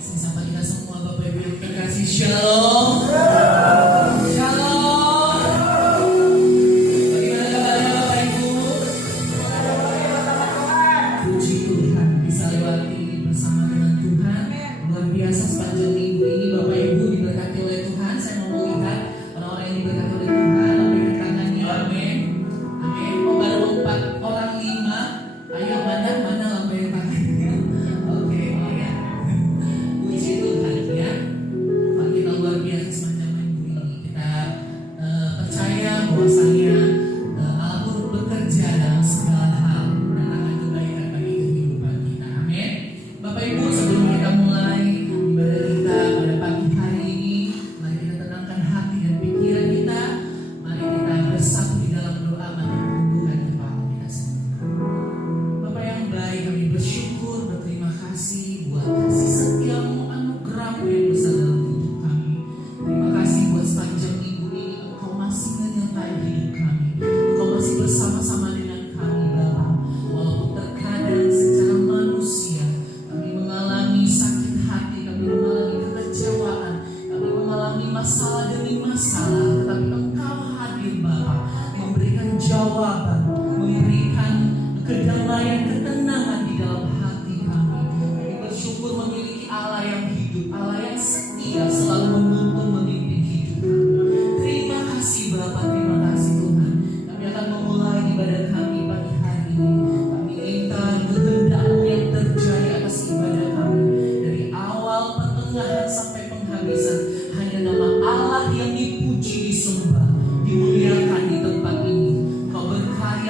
Sapa kita semua Bapak Ibu yang terkasih. Shalom. Shalom. Bagaimana kabarnya Bapak Ibu? Puji Tuhan bisa lewati bersama dengan Tuhan. Luar biasa sepanjang minggu ini Bapak Ibu diberkati oleh Tuhan. Saya mau melihat orang-orang yang diberkati oleh Tuhan. Lambaikan tangannya. Amin. Amin. Oh, baru 4 orang 5. Ayo mana lambaikan tangannya. Oke, ya. Puji Tuhan ya. Kita luar biasa sepanjang minggu ini. Kita percaya bahwasanya Allah turut bekerja dalam segala hal dan akan kebaikan bagi kehidupan kita. Amin. Bapak Ibu, sebelum kita mulai ibadah kita pada pagi hari ini, mari kita tenangkan hati dan pikiran kita. Mari kita bersatu di dalam doa, mari tundukkan kepala kita semua. Bapak yang baik, kami bersyukur, berterima kasih buat kasih setiamu, anugerahmu yang besar dalam hidup kami. Terima kasih buat sepanjang minggu ini Engkau masih menyertai hidup kami. Engkau masih bersama-sama dengan kami Bapa. Walaupun terkadang secara manusia kami mengalami sakit hati, kami mengalami kekecewaan, kami mengalami masalah demi masalah, tetapi Engkau hadir Bapa, memberikan jawaban, memberikan kedamaian, ketenangan di dalam hati kami. Kami bersyukur memiliki Allah yang hidup, Allah yang setia, selalu menuntun memimpin hidup kami. Terima kasih Bapa, terima kasih Tuhan. Kami akan memulai ibadah kami pagi hari ini. Kami minta kehendak-Mu yang terjadi atas ibadah kami, dari awal, pertengahan sampai penghabisan. Hanya nama Allah yang dipuji, disembah, dimuliakan di tempat ini. Kau berkarya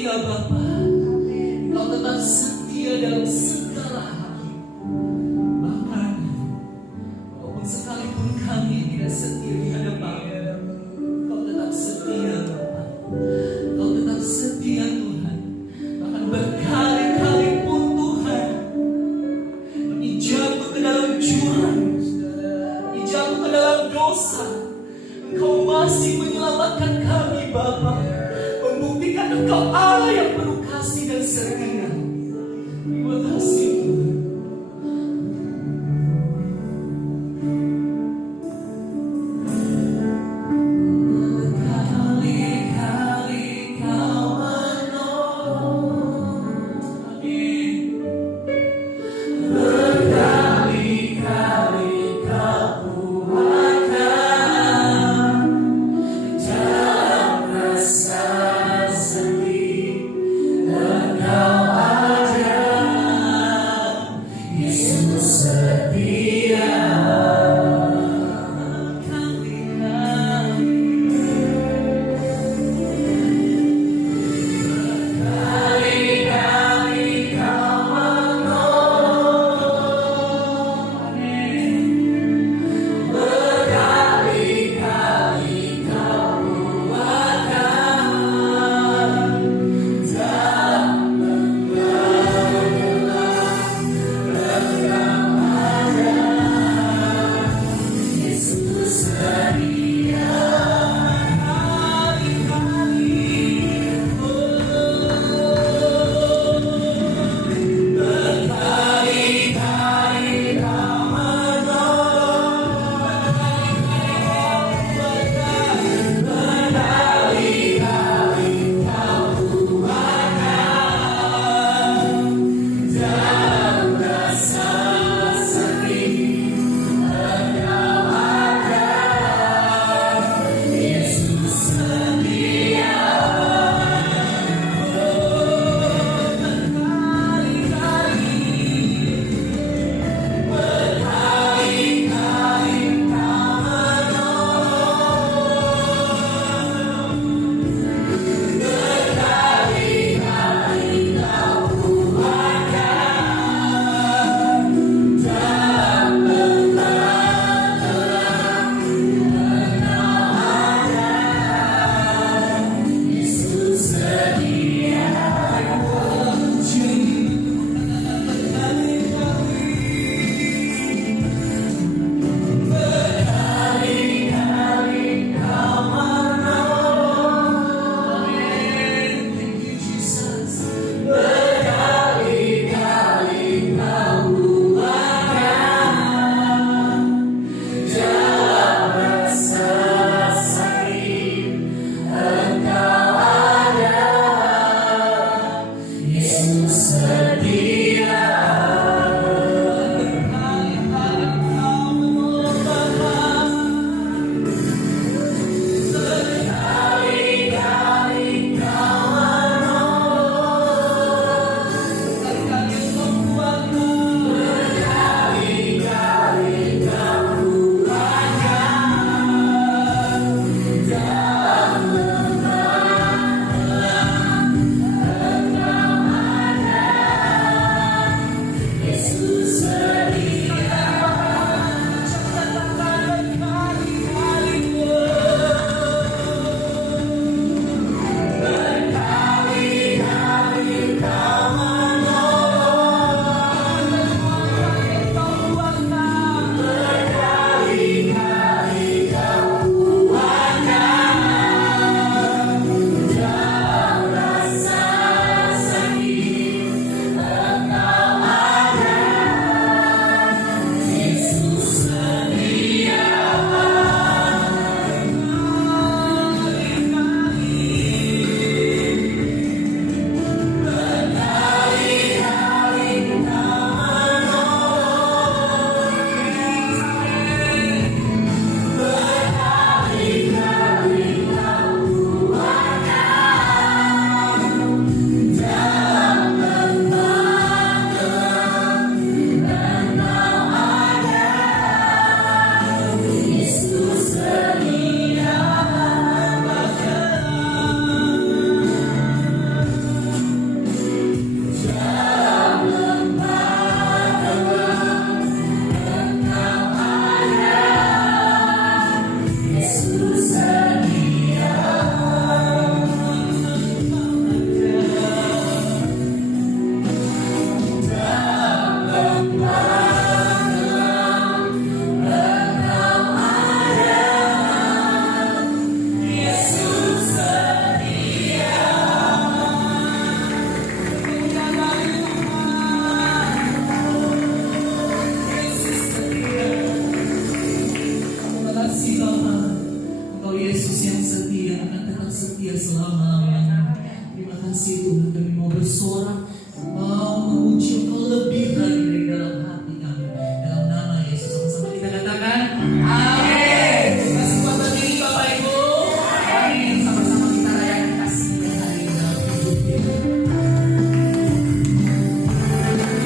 setia Bapa. Engkau tetap setia dalam segala hal. Bahkan walaupun sekalipun kami tidak setia di hadapan-Mu, Engkau tetap setia Bapa. Engkau tetap setia Tuhan. Bahkan berkali-kali pun Tuhan kami jatuh ke dalam jurang, kami jatuh ke dalam dosa, Engkau masih menyelamatkan kami Bapa. Membuktikan Engkau Allah yang penuh kasih dan setia. Terima kasih Tuhan. Engkau kasih Tuhan, kami mau bersorak, mau memuji Engkau lebih lagi dari dalam hati kami. Dalam nama Yesus, sama-sama kita katakan, amin. Kasih kuatan diri Bapak Ibu. Amin. Sama-sama kita rayakan kasih yang hari ini dalam hidup kita. Sama-sama kami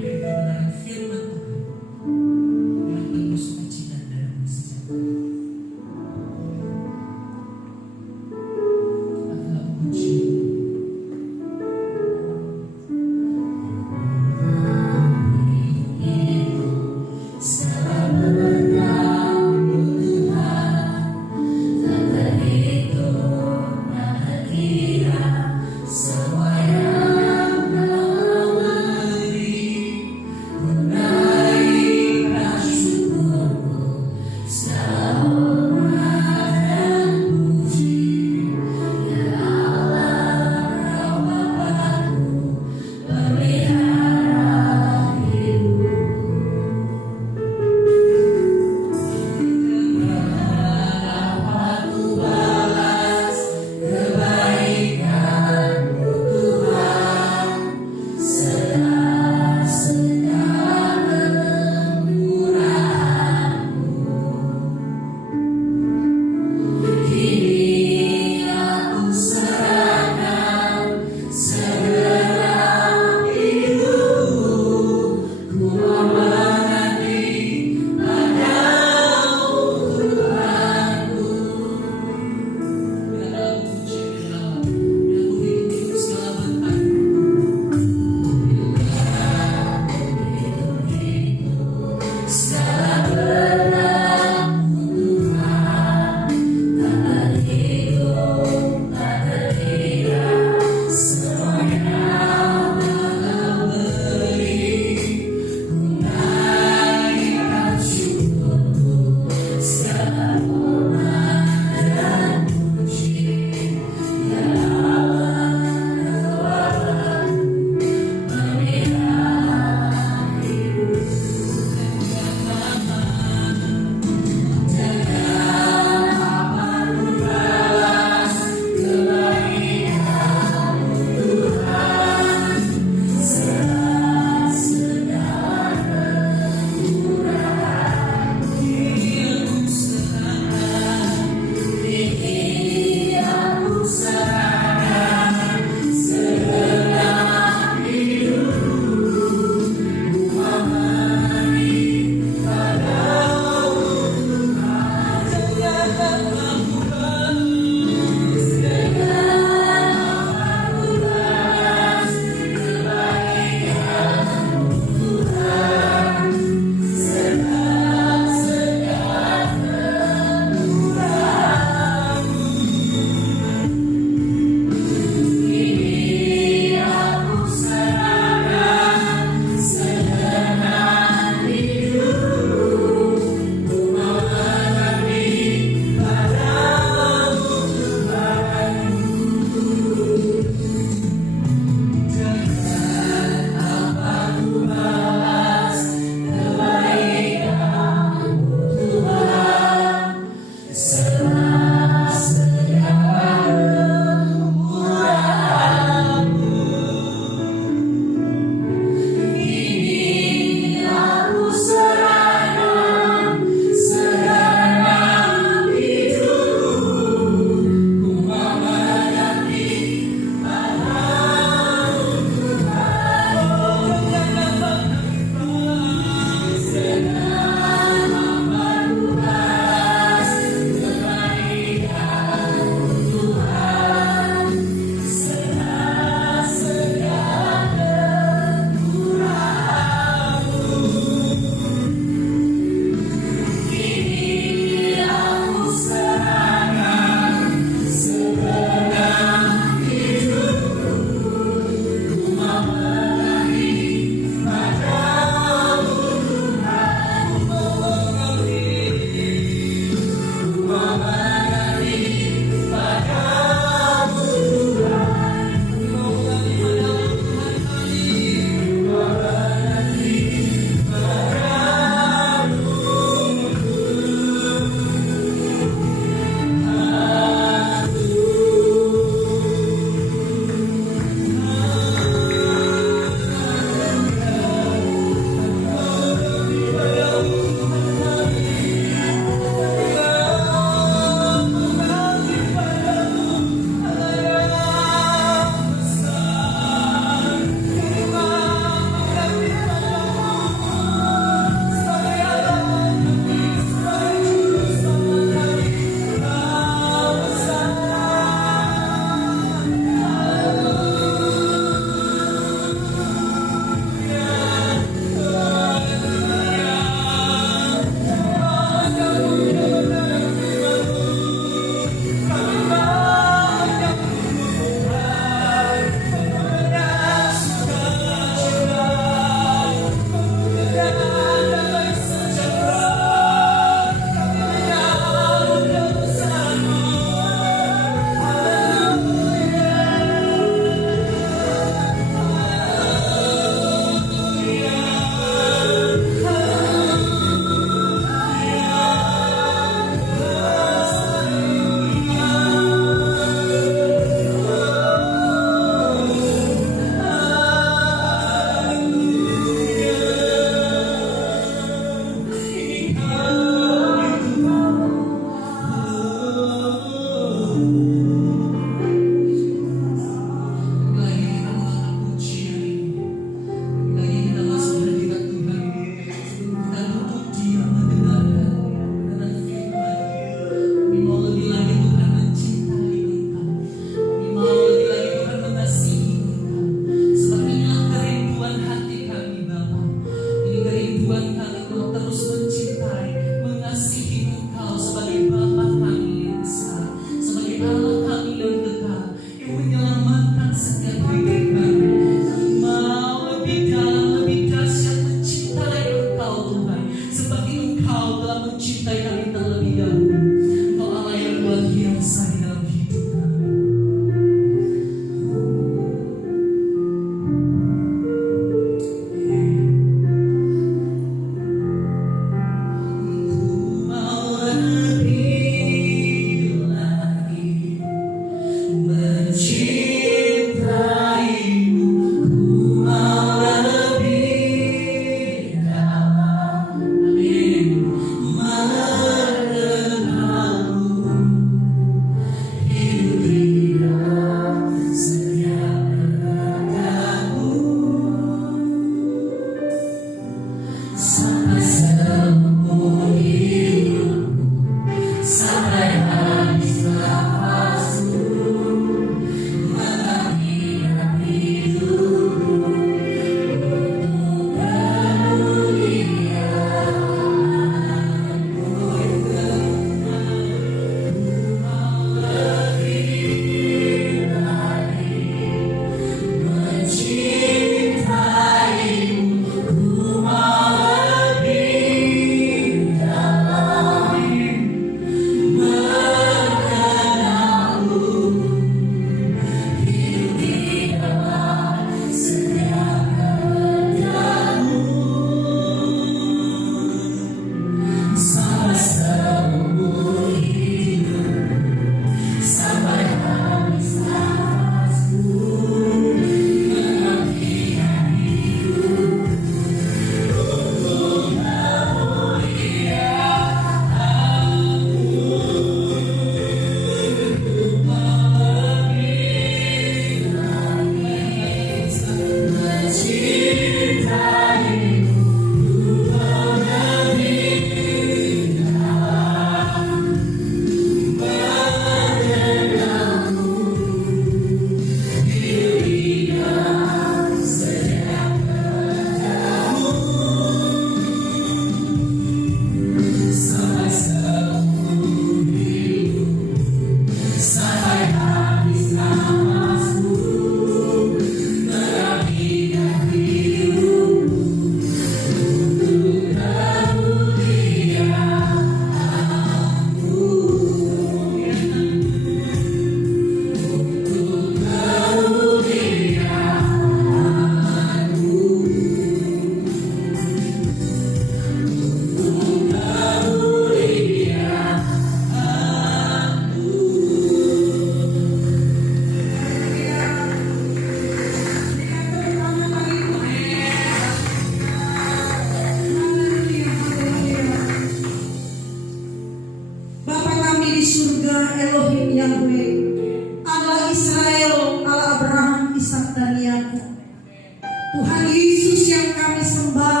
Yesus yang kami sembah,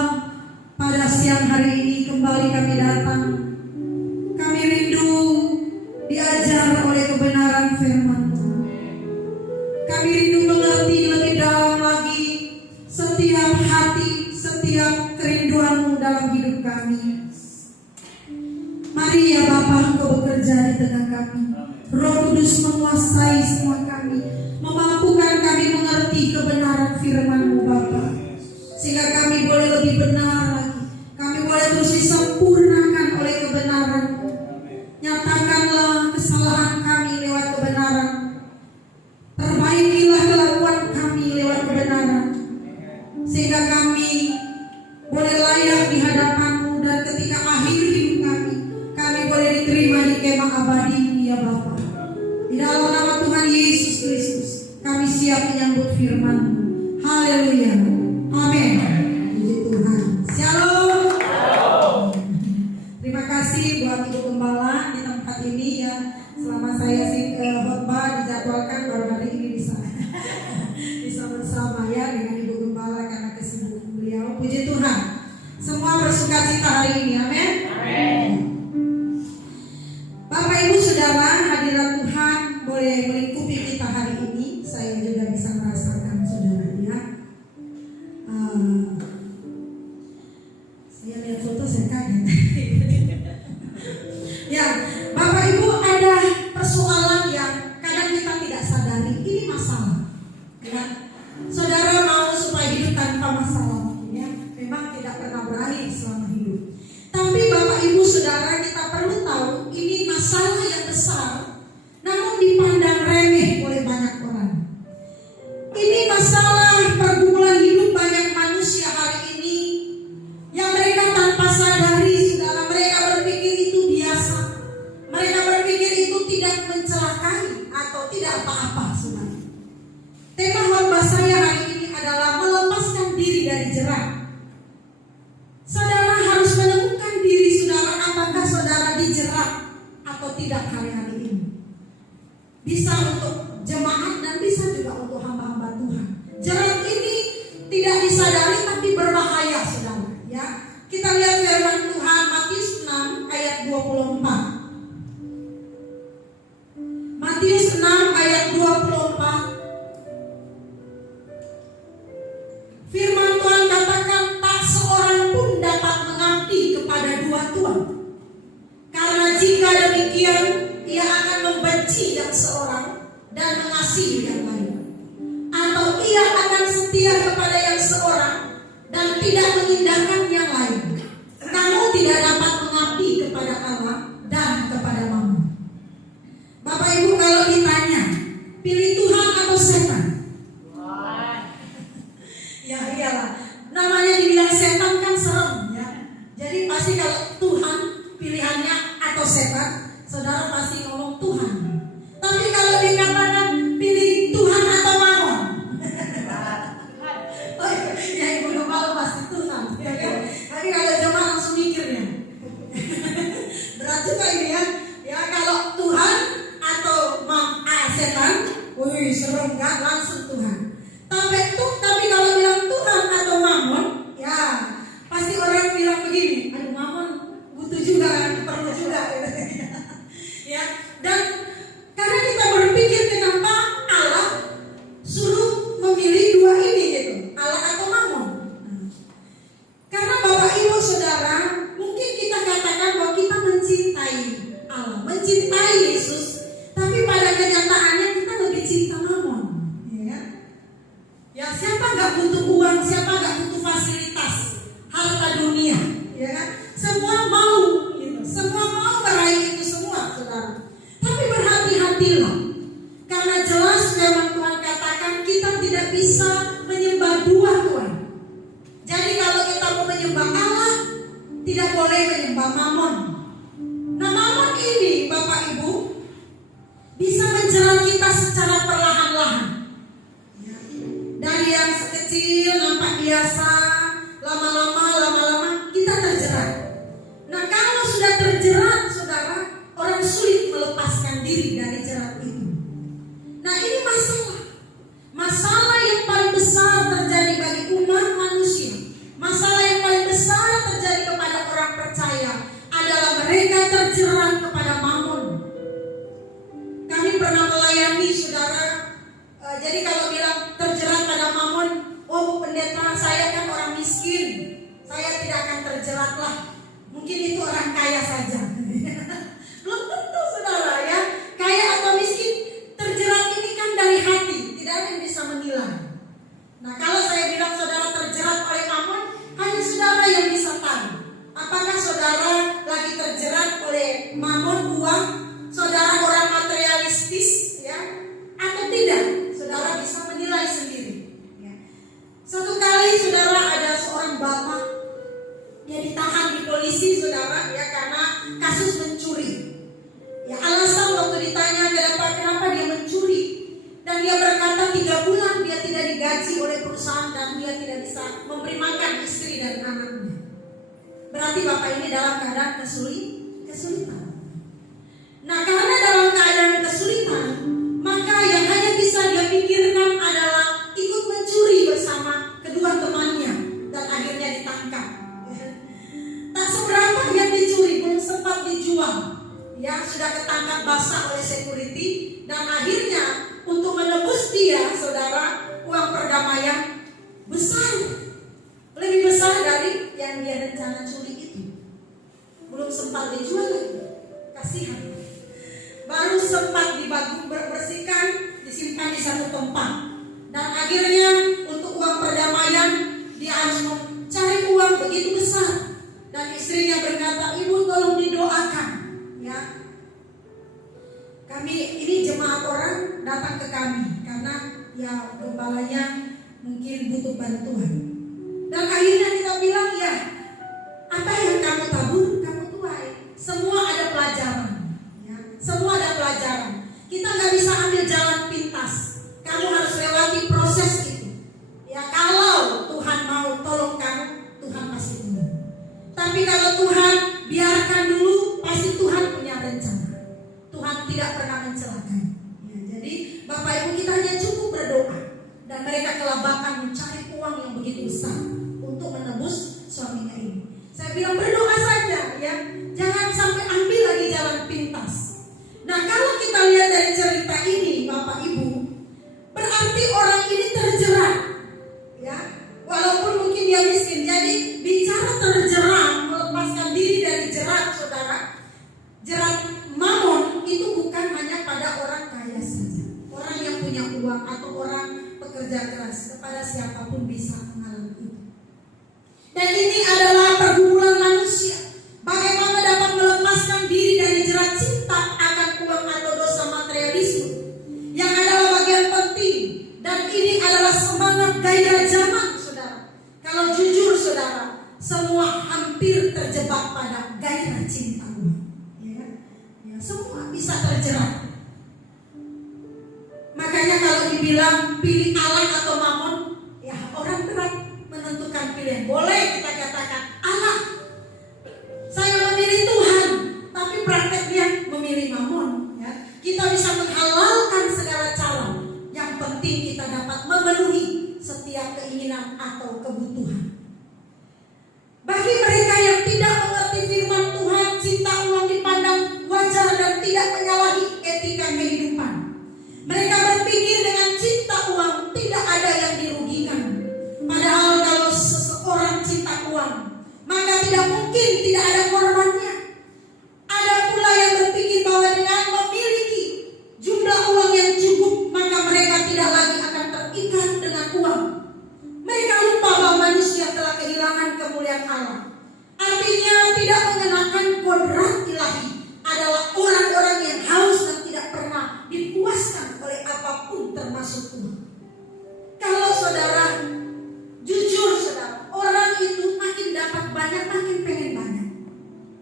pada siang hari ini kembali kami datang. Kami rindu diajar oleh kebenaran firman-Mu. Kami rindu mengerti lebih dalam lagi setiap hati, setiap kerinduan-Mu dalam hidup kami. Mari ya Bapa, Engkau bekerja di tengah kami. Roh Kudus menguasai semua kami, memampukan kami mengerti kebenaran firman-Mu Bapa, sehingga kami boleh lebih benar lagi. Kami boleh terus disempurnakan oleh kebenaran-Mu. Nyatakanlah kesalahan kami lewat kebenaran. Perbaikilah kelakuan kami lewat kebenaran, sehingga kami boleh layak di hadapan-Mu, dan ketika akhir hidup kami boleh diterima di kemah abadi-Mu ya Bapa. Di dalam nama Tuhan Yesus Kristus, kami siap menyambut firman-Mu. Haleluya. Amin. Puji Tuhan. Shalom. Terima kasih buat Ibu Gembala di tempat ini ya. Selama saya khotbah dijadwalkan, baru hari ini bisa bersama ya dengan Ibu Gembala karena kesibukan beliau. Puji Tuhan. Semua bersukacita hari ini. Amin. Amin. Bapak Ibu Saudara, hadirat Tuhan boleh melingkupi kita hari ini. Saya juga bisa merasakan saudara ya. Saya lihat foto saya kaget. Ya, Bapak Ibu, ada persoalan yang kadang kita tidak sadari. Ini masalah. Ya. Saudara mau supaya hidup tanpa masalah, ya? Memang tidak pernah berakhir selama hidup. Tapi Bapak Ibu Saudara, kita perlu tahu ini masalah yang besar, namun dipandang remeh oleh banyak orang. Ini masalah pergumulan hidup banyak manusia hari ini yang mereka tanpa sadari, saudara, mereka berpikir itu biasa. Mereka berpikir itu tidak mencelakai atau tidak apa-apa, saudara. Tema khotbah saya hari ini adalah melepaskan diri dari jerat. Saudara harus menemukan diri saudara, apakah saudara dijerat atau tidak hari-hari ini. Bisa untuk jemaat dan bisa juga untuk hamba-hamba Tuhan. Jerat ini tidak disadari tapi berbahaya saudara ya. Kita lihat firman Tuhan Matius 6 ayat 24. Matius 6 ayat 24. Firman Tuhan katakan, tak seorang pun dapat mengabdi kepada dua tuan. Karena jika demikian, ia akan membenci yang seorang dan mengasihi yang lain. Atau ia akan setia kepada yang seorang dan tidak mengindahkan yang lain. Kamu tidak dapat mengabdi kepada Allah dan kepada Mammon. Bapak Ibu, kalau ditanya, pilih Tuhan atau setan? Ya iyalah, namanya dibilang setan kan serem ya. Jadi pasti kalau Tuhan pilihannya atau setan, saudara pasti ngomong Tuhan. Tapi kalau dikatakan pilih Tuhan atau Mammon, oh ya Ibu Gembala pasti Tuhan ya kan? Tapi kalau jemaat langsung mikirnya berat juga ini ya. Ya kalau Tuhan atau setan, wih serem kan, langsung Tuhan. Tapi kalau bilang Tuhan atau Mammon, ya pasti orang bilang begini, aduh Mammon butuh juga kan, perlu juga ya. Dan karena kita berpikir kenapa Allah suruh memilih dua ini gitu, Allah atau Mammon. Karena Bapak Ibu Saudara, mungkin kita katakan bahwa kita mencintai Allah, mencintai Yesus, tapi pada kenyataannya kita lebih cinta Mammon. Ya siapa nggak butuh uang, siapa nggak butuh fasilitas, harta dunia, ya kan? Semua mau, gitu. Semua mau meraih itu semua, saudara. Tapi berhati-hatilah, karena jelas firman Tuhan katakan kita tidak bisa menyembah dua Tuhan. Jadi kalau kita mau menyembah Allah, tidak boleh menyembah Mammon. Nah Mammon ini, Bapak Ibu, bisa menjerat kita secara perlahan-lahan. Dari yang kecil nampak biasa, lama-lama kita terjerat. Nah kalau sudah terjerat, saudara, orang sulit melepaskan diri dari jerat itu. Nah ini masalah yang paling besar terjadi bagi umat manusia. berarti bapak ini dalam keadaan kesulitan. Nah, karena dalam keadaan kesulitan, maka yang hanya bisa dia pikirkan adalah ikut mencuri bersama kedua temannya dan akhirnya ditangkap. Tak seberapa yang dicuri, belum sempat dijual, ya sudah ketangkap basah oleh security, dan akhirnya untuk menebus dia, saudara, uang perdamaian besar, lebih besar dari yang dia rencana curi itu. Belum sempat dijual lagi, kasihan. Baru sempat bersihkan, disimpan di satu tempat, dan akhirnya untuk uang perdamaian dia harus mencari uang begitu besar. Dan istrinya berkata, "Ibu tolong didoakan, ya. Kami ini jemaat orang datang ke kami karena ya gembalanya mungkin butuh bantuan." Dan akhirnya kita bilang, "Ya, apa yang kamu tabur, kamu tuai. Semua ada pelajaran, ya. Semua ada pelajaran. Kita nggak bisa ambil jalan pintas. Kamu harus lewati proses itu. Ya, kalau Tuhan mau tolong kamu, Tuhan pasti tolong. Tapi kalau Tuhan biarkan dulu, pasti Tuhan punya rencana. Tuhan tidak pernah mencelakai." Ya, jadi Bapak Ibu kita hanya cukup berdoa, dan mereka kelabakan mencari uang yang begitu besar untuk menebus suaminya ini. Saya bilang berdoa saja, ya, jangan sampai ambil lagi jalan pintas. Nah, kalau kita lihat dari cerita ini, Bapak Ibu, berarti orang ini terjerat, ya, walaupun mungkin dia miskin. Jadi bicara terjerat, melepaskan diri dari jerat, saudara, jerat mamon itu bukan hanya pada orang kaya saja, orang yang punya uang atau orang pekerja keras. Kepada siapapun bisa mengalami itu. Dan ini adalah pergumulan manusia. Bagaimana dapat melepaskan diri dari jerat cinta akan uang atau dosa materialisme, yang adalah bagian penting. Dan ini adalah semangat gairah zaman, saudara. Kalau jujur, saudara, semua hampir terjebak pada gairah cinta uang, ya. Ya, semua bisa terjerat. Makanya kalau dibilang pilih Allah atau mamon, ya orang berat menentukan pilihan. Boleh kita katakan Allah, saya memilih Tuhan, tapi prakteknya memilih mamon, ya. Kita bisa menghalalkan segala cara. Yang penting kita dapat memenuhi setiap keinginan atau kebutuhan. Bagi mereka yang tidak mengerti firman Tuhan, cinta uang dipandang wajar dan tidak menyalahi etika kehidupan. Mereka berpikir dengan cinta uang tidak ada yang dirugikan. Padahal kalau seseorang cinta uang, maka tidak mungkin tidak ada korbannya. Ada pula yang berpikir bahwa dengan memiliki jumlah uang yang cukup, maka mereka tidak lagi akan terikat dengan uang. Mereka lupa bahwa manusia telah kehilangan kemuliaan Allah. Artinya tidak mengenakan kodrat ilahi adalah orang-orang yang haus dan tidak pernah dipuaskan oleh apapun termasuk uang. Kalau saudara jujur, saudara, orang itu makin dapat banyak makin pengen banyak.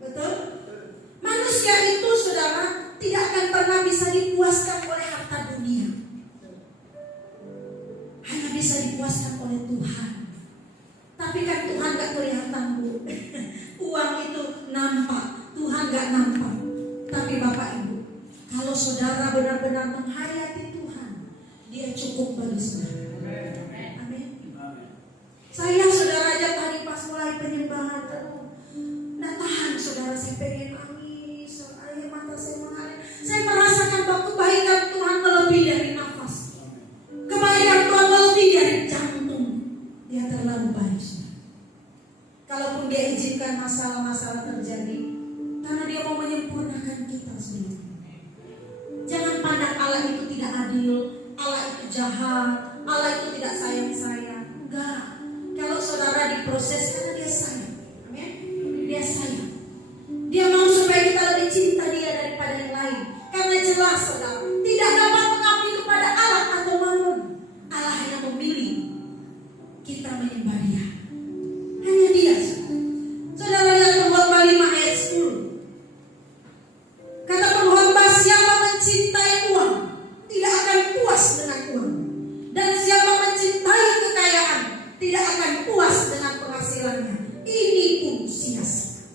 Betul? Manusia itu, saudara, tidak akan pernah bisa dipuaskan oleh harta dunia. Hanya bisa dipuaskan oleh Tuhan. Tapi kan Tuhan gak kelihatan, Bu. Uang itu nampak, Tuhan gak nampak. Tapi Bapak Ibu, kalau saudara benar-benar menghayati Tuhan, dia cukup bagi saudara. Amin. Saya, saudara, aja tadi pas mulai penyembahan, nggak tahan, saudara, saya pengen nangis, air mata saya mengalir. Saya merasakan bahwa kebaikan Tuhan melebihi dari nafas, kebaikan Tuhan melebihi dari jantung. Dia terlalu baik, saudara. Kalaupun dia izinkan masalah-masalah terjadi, karena dia mau menyempurnakan kita, saudara. Jangan pandang Allah itu tidak adil, Allah itu jahat, Allah itu tidak sayang saya. Enggak. Kalau saudara diproses karena dia sayang, amin. Dia sayang. Dia mau supaya kita lebih cinta dia daripada yang lain. Karena jelas, saudara, tidak dapat mengabdi kepada Allah atau mamon. Allah hanya memilih kita menyembah Dia. Hanya Dia, saudara. Saudara lihat Pengkhotbah 5 ayat 10. Kata pengkhotbah, siapa mencintai uang tidak akan puas dengan uang, dan siapa mencintai kekayaan tidak akan puas dengan penghasilannya. Ini pun sia-sia.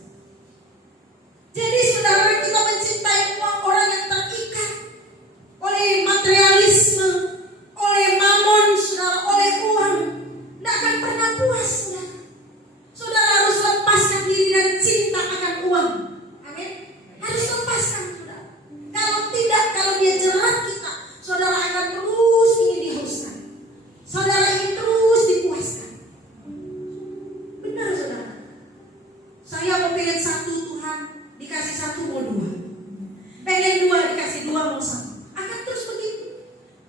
pengen satu Tuhan, dikasih satu mau dua. Pengen dua, dikasih dua mau satu. Akan terus begitu.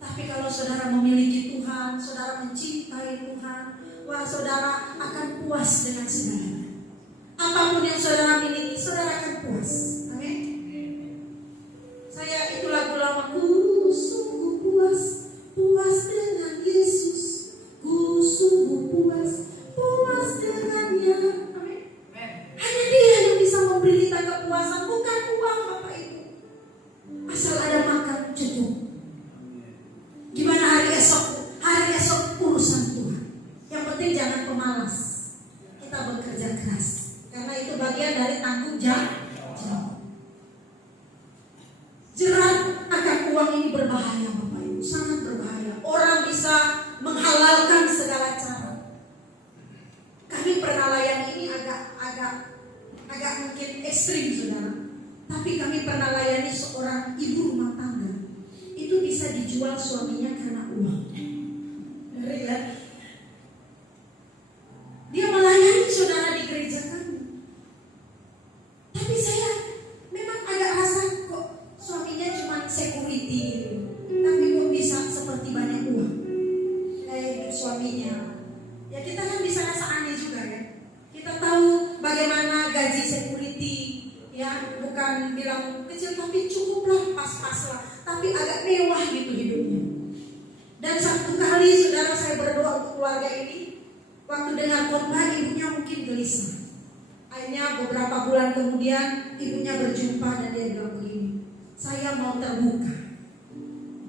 Tapi kalau saudara memiliki Tuhan, saudara mencintai Tuhan, wah saudara akan puas dengan segalanya. Apapun yang saudara miliki, saudara akan puas. Amin. Saya itu lagu lama, ku sungguh puas, puas dengan Yesus. Ku sungguh puas, puas dengannya. Amin. Hanya Dia yang bisa memberi kita kepuasan, bukan uang Bapak Ibu. Asal ada makan cukup. Gimana hari esok? Hari esok urusan Tuhan. Yang penting jangan pemalas. Kita bekerja keras. Karena itu bagian dari tanggung jawab. Jerat akan uang ini berbahaya Bapak Ibu. Sangat berbahaya. Orang bisa menghalalkan segala cara. Kami pernah layani ini agak mungkin ekstrim saudara. Tapi kami pernah layani seorang ibu rumah tangga. Itu bisa dijual suaminya karena uang. Ngeri ya? Dia melayani saudara di gereja kami. Tapi saya memang agak rasa kok suaminya cuma security gitu. Tapi kok bisa seperti banyak uang kayak hidup suaminya. Ya kita kan bisa rasa aneh juga ya. Kita tahu bagaimana gaji security. Ya bukan bilang kecil tapi cukuplah, pas-pas lah. Tapi agak mewah gitu hidupnya. Dan satu kali saudara saya berdoa untuk keluarga ini. Waktu dengar khotbah ibunya mungkin gelisah. Akhirnya beberapa bulan kemudian ibunya berjumpa dan dia bilang begini, saya mau terbuka.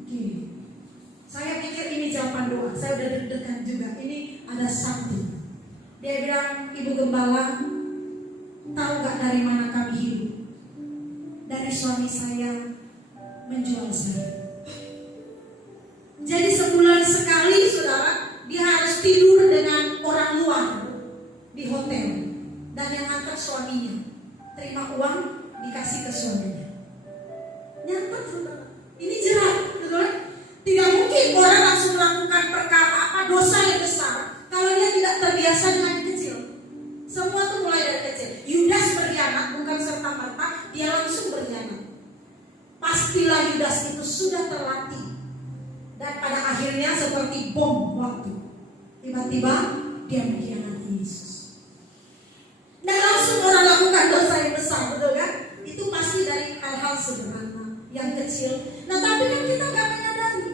Gini, saya pikir ini jawaban doa. Saya udah deg-degan juga. Ini ada satu. Dia bilang, Ibu Gembala, tahu gak dari mana kami hidup? Dari suami saya menjual saya. Jadi sebulan sekali saudara, dia harus tidur dengan orang luar di hotel. Dan yang ngantar suaminya. Terima uang, dikasih ke suaminya. Nyata saudara. Ini jerat, betul? Tidak mungkin orang langsung melakukan perkara apa dosa yang besar kalau dia tidak terbiasa dengan yang kecil. Semua itu mulai dari kecil. Yudas berkhianat bukan serta merta dia langsung berkhianat. Pastilah Yudas itu sudah terlatih. Dan pada akhirnya seperti bom waktu. Tiba-tiba dia mengkhianati Yesus. Dan langsung orang lakukan dosa yang besar, betul kan? Itu pasti dari hal-hal sederhana, yang kecil. Nah tapi kan kita gak menyadari.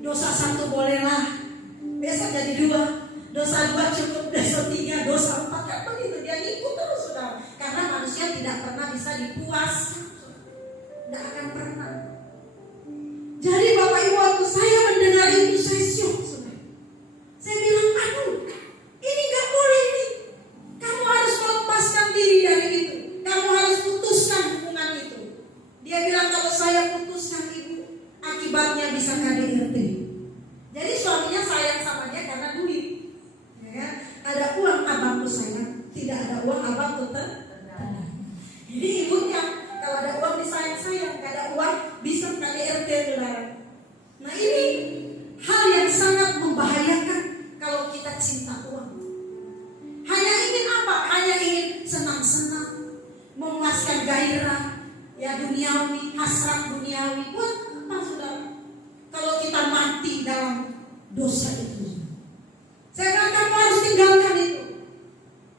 Dosa satu bolehlah, besok jadi dua. Dosa dua cukup, dosa tiga, dosa empat. Kan begitu, dia ngikut terus saudara. Karena manusia tidak pernah bisa dipuaskan. Tidak akan pernah. Jadi Bapak Ibu, waktu saya mendengar itu saya syok saudara. Saya bilang, aduh, ini gak boleh ini. Kamu harus melepaskan diri dari itu. Kamu harus putuskan hubungan itu. Dia bilang kalau saya putuskan ibu, akibatnya bisa KDRT. Jadi suaminya sayang sama dia karena duit. Ya, ada uang abangku sayang, tidak ada uang abangku tenang. Jadi ibunya kalau ada uang disayang-sayang, kalau ada uang bisa KDRT saudara. Nah ini hal yang sangat membahayakan kalau kita cinta uang. Hanya ingin apa? Hanya ingin senang-senang, memuaskan gairah, ya duniawi, hasrat duniawi. Buat apa saudara? Kalau kita mati dalam dosa itu, saya katakan kamu harus tinggalkan itu.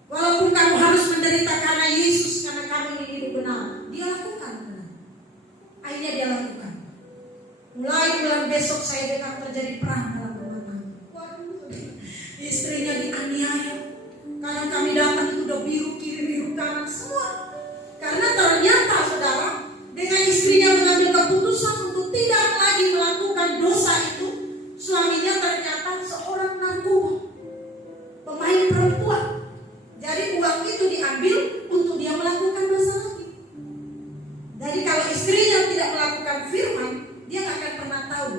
Walaupun kamu harus menderita karena Yesus, karena kamu ingin hidup benar, dia lakukan benar. Akhirnya dia lakukan. Mulai bulan besok saya dengar terjadi perang dalam rumah tangga. Waduh, istrinya dianiaya. Kadang kami datang itu udah biru kiri, biru kanan semua. Karena ternyata saudara, dengan istrinya mengambil keputusan untuk tidak lagi melakukan dosa itu, suaminya ternyata seorang narkoba, pemain perempuan. Jadi uang itu diambil untuk dia melakukan dosa lagi. Jadi kalau istrinya tidak melakukan firman, dia nggak akan pernah tahu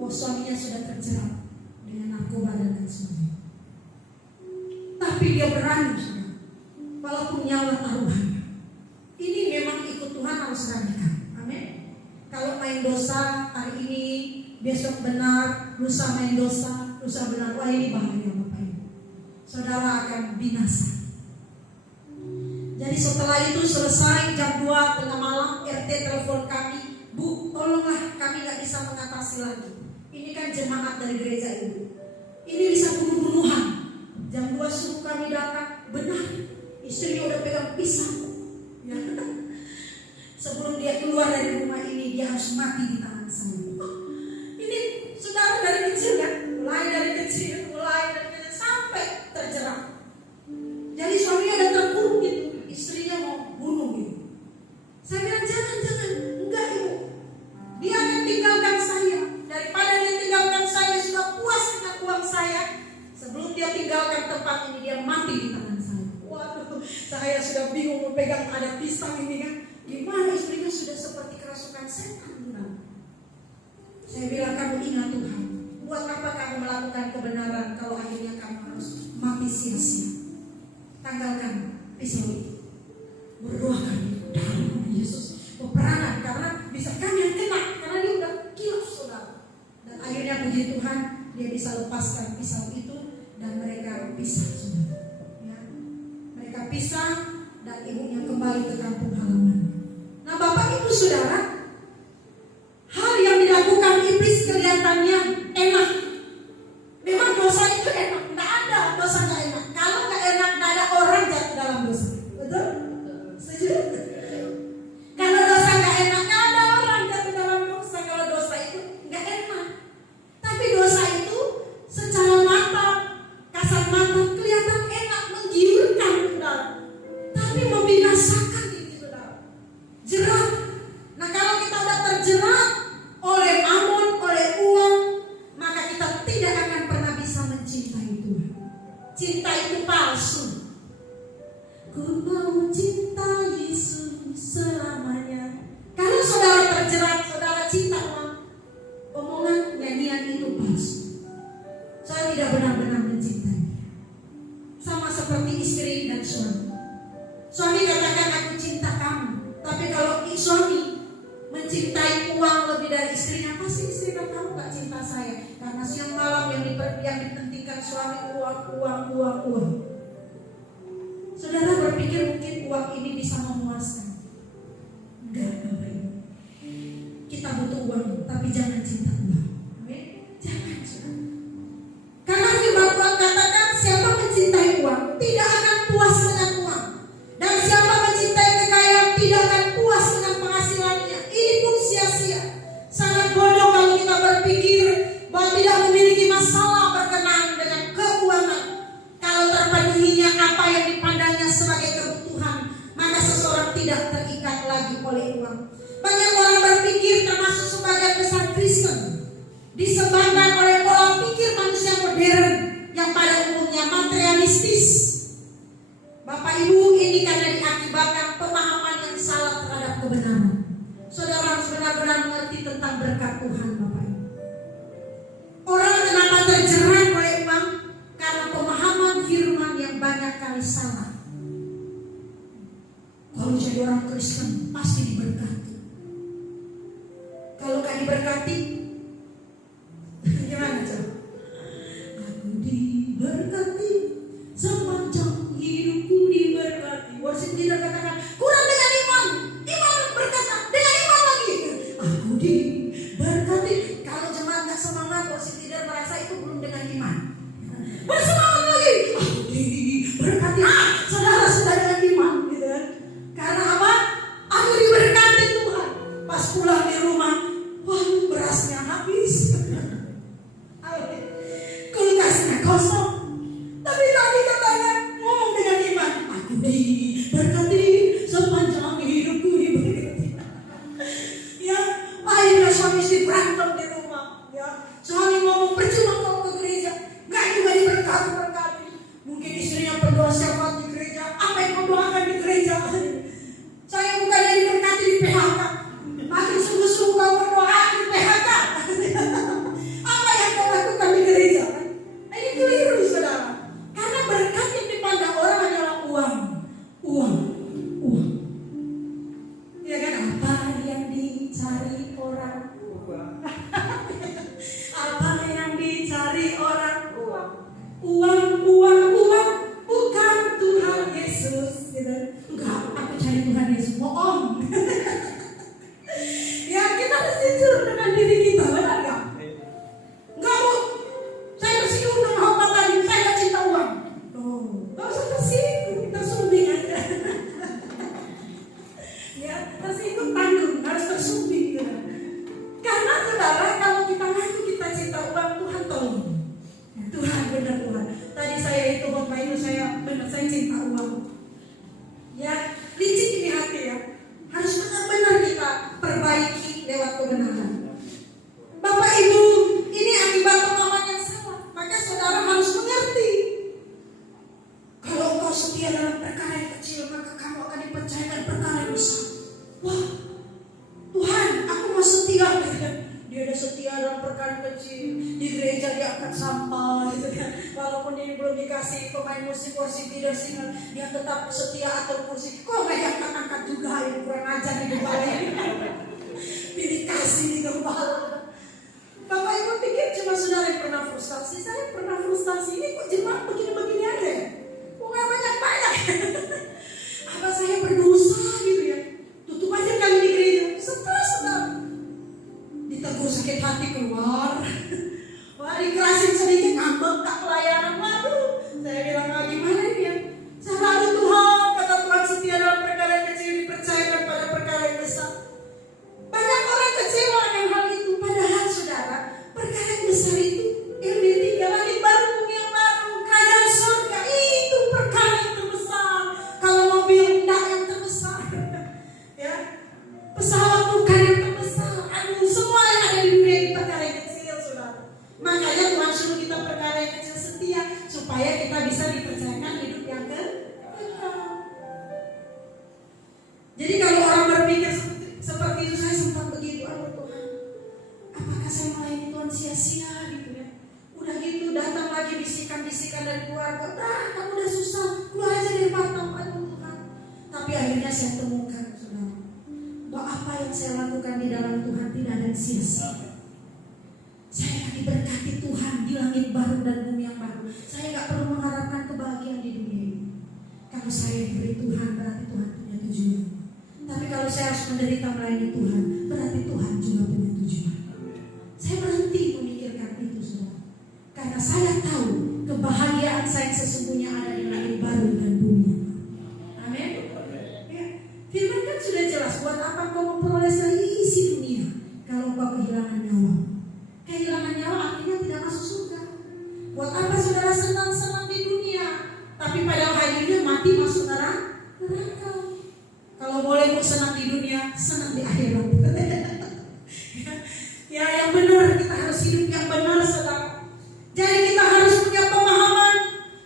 bahwa suaminya sudah terjerat dengan narkoba dan lain sebagainya. Tapi dia berani, walaupun nyawa taruhannya. Ini memang ikut Tuhan harus radikal. Amin. Kalau main dosa hari ini, besok benar, lusa main dosa, lusa benar. Wah ini bahaya Bapak Ibu. Saudara akan binasa. Jadi Jadi setelah itu selesai jam 2 tengah malam, RT telepon kami, Bu, tolonglah kami gak bisa mengatasi lagi. Ini kan jemaat dari gereja ini. Ini bisa bunuh-bunuhan. Jam 2 suruh kami datang, benar. Istrinya udah pegang pisau. Ya. Sebelum dia keluar dari rumah ini, dia harus mati di tangan saya. Ini saudara dari kecil kan? Mulai dari kecil sampai terjerat. Jadi suaminya udah terkurung gitu. Istrinya mau bunuh gitu. Saya bilang jangan, enggak ibu. Dia akan tinggalkan saya. Daripada dia tinggalkan saya, sudah puas dengan uang saya. Sebelum dia tinggalkan tempat ini, dia mati di tangan saya. Waduh, saya sudah bingung memegang ada pisang ini kan. Gimana istrinya sudah seperti kerasukan setan. Saya bilang kamu ingat Tuhan. Buat apa kamu melakukan kebenaran kalau akhirnya kamu harus mati sia-sia? Tanggalkan pisau itu. Berdoakan dalam nama Yesus. Peperangan karena bisa kami yang kena karena dia udah kilaf saudara. Dan akhirnya puji Tuhan dia bisa lepaskan pisau itu dan mereka pisah saudara. Ya. Mereka pisah dan ibunya kembali ke kampung halaman. Nah Bapak Ibu Saudara, hal yang dilakukan iblis kelihatannya enak. Memang dosa itu enak, tidak ada dosa nggak enak. Kalau nggak enak, tidak ada orang jatuh dalam dosa. Betul? Setuju? Kalau dosa nggak enak, nggak ada orang jatuh dalam dosa. Kalau dosa itu nggak enak. Tapi dosa itu secara mata, kasat mata kelihatan enak, menggiurkan, saudara. Tapi membinasakan ini, saudara. Jerat. Nah kalau kita udah terjerat oleh mammon, oleh uang, maka kita tidak akan pernah bisa mencintai Tuhan. Cinta itu palsu. Ku mau cinta Yesus selamanya. Kalau saudara terjerat, saudara cinta uang, omongan nyanyian itu palsu. Saya tidak benar-benar mencintai. Sama seperti istri dan suami. Suami katakan aku cinta kamu, tapi kalau suami mencintai uang lebih dari istrinya, pasti istri dan kamu gak cinta saya. Karena siang malam yang dipentingkan suami uang. Saudara berpikir mungkin uang ini bisa memuaskan? Enggak, Bapak Ibu. Kita butuh uang, tapi jangan cinta uang. Amin? Jangan, saudara. Karena firman Tuhan katakan siapa mencintai uang tidak akan puas dengan uang. Dan siapa mencintai kekayaan tidak akan puas dengan penghasilannya. Ini pun sia-sia. Sangat bodoh kalau kita berpikir bahwa tidak memiliki masalah berkenaan dengan keuangan. Kalau terpenuhinya apa yang dipandangnya sebagai kebutuhan, maka seseorang tidak terikat lagi oleh uang. Banyak orang berpikir, termasuk sebagian besar Kristen, disebabkan oleh pola pikir manusia modern yang pada umumnya materialistis. Bapak Ibu, ini karena diakibatkan pemahaman yang salah terhadap kebenaran. Saudara harus benar-benar mengerti tentang berkat Tuhan, Bapak Ibu. Orang kenapa terjerat oleh uang? Karena pemahaman firman yang banyak kali salah. Kalau jadi orang Kristen pasti diberkati. Kalau gak diberkati, gimana coba? Aku diberkati sepanjang hidupku diberkati. Worship leader katakan kurang dengan iman. Iman berkata dengan iman lagi. Aku diberkati. Kalau jemaat gak semangat, worship leader merasa itu belum dengan iman. Bersemangat lagi. Aku diberkati. Saudara sudah dengan iman, gitu kan? Karena apa? Aku diberkati Tuhan. Pas pulang di rumah, wah berasnya habis. Kulkasnya kosong. Tapi tadi katanya ngomong dengan iman. Aku diberkati minta uang. Ya, licik ini hati ya. Harus benar-benar kita perbaiki lewat kebenaran. Bapak Ibu, ini akibat pemahaman yang salah. Maka saudara harus mengerti. Kalau engkau setia dalam perkara yang kecil, maka kamu akan dipercayakan perkara yang besar. Wah, Tuhan, aku mau setia. Dia udah setia dalam perkara kecil. Di gereja dia angkat sampah, gitu kan. Walaupun dia belum dikasih pemain musik, kursi leader, singer, dia tetap setia atur kursi. Kok nggak diangkat-angkat juga, yang kurang ajar di gembala ini. Pilih kasih di gembala. Bapak Ibu pikir cuma saudara yang pernah frustasi. Saya pernah frustasi. Ini kok jemaat begini-begini aja ya? Kok nggak banyak-banyak? Apa saya berdosa gitu ya? Tutup aja kali di gereja. Stres saudara. Ditegur sakit hati keluar. Wah, dikerasin sedikit ngambek tak pelayanan. Waduh, saya bilang gimana ini ya? Selalu Tuhan, kata Tuhan setia dalam perkara yang kecil dipercayakan pada perkara yang besar. Banyak orang kecewa dengan hal itu. Padahal saudara, perkara yang besar itu yang ditinggal langit baru, bumi yang baru, kerajaan surga, itu perkara yang terbesar. Kalau mobil tidak yang terbesar, ya, pesawat bukan yang terbesar. Aduh, semua yang ada di dunia ini perkara yang kecil, saudara. Makanya Tuhan suruh kita perkara yang kecil setia supaya kita bisa dipercayakan hidup yang kekal. Jadi kalau orang berpikir seperti itu, saya sempat begitu, aduh Tuhan, apakah saya melayani Tuhan sia-sia gitu ya? Udah gitu datang lagi bisikan-bisikan dari keluarga, kamu udah susah, keluar aja dari Batam, aduh Tuhan. Tapi akhirnya saya temukan, saudara, bahwa apa yang saya lakukan di dalam Tuhan tidak ada sia-sia. Saya akan diberkati Tuhan di langit baru dan bumi yang baru. Saya nggak perlu mengharapkan kebahagiaan di dunia ini. Kalau saya diberi Tuhan, berarti Tuhan punya tujuan. Tapi kalau saya harus menderita melayani Tuhan, berarti Tuhan juga punya tujuan. Saya berhenti memikirkan itu, saudara. Karena saya tahu kebahagiaan saya sesungguhnya ada di langit baru dan bumi yang baru. Amin. Ya, firman kan sudah jelas, buat apa kau memperoleh seisi dunia kalau kau kehilangan nyawa? Kehilangan nyawa artinya tidak masuk surga. Buat apa saudara senang-senang di dunia, tapi pada akhirnya mati masuk neraka? Kalau boleh senang di dunia, senang di akhirat. Ya, yang benar, kita harus hidup yang benar, saudara. Jadi kita harus punya pemahaman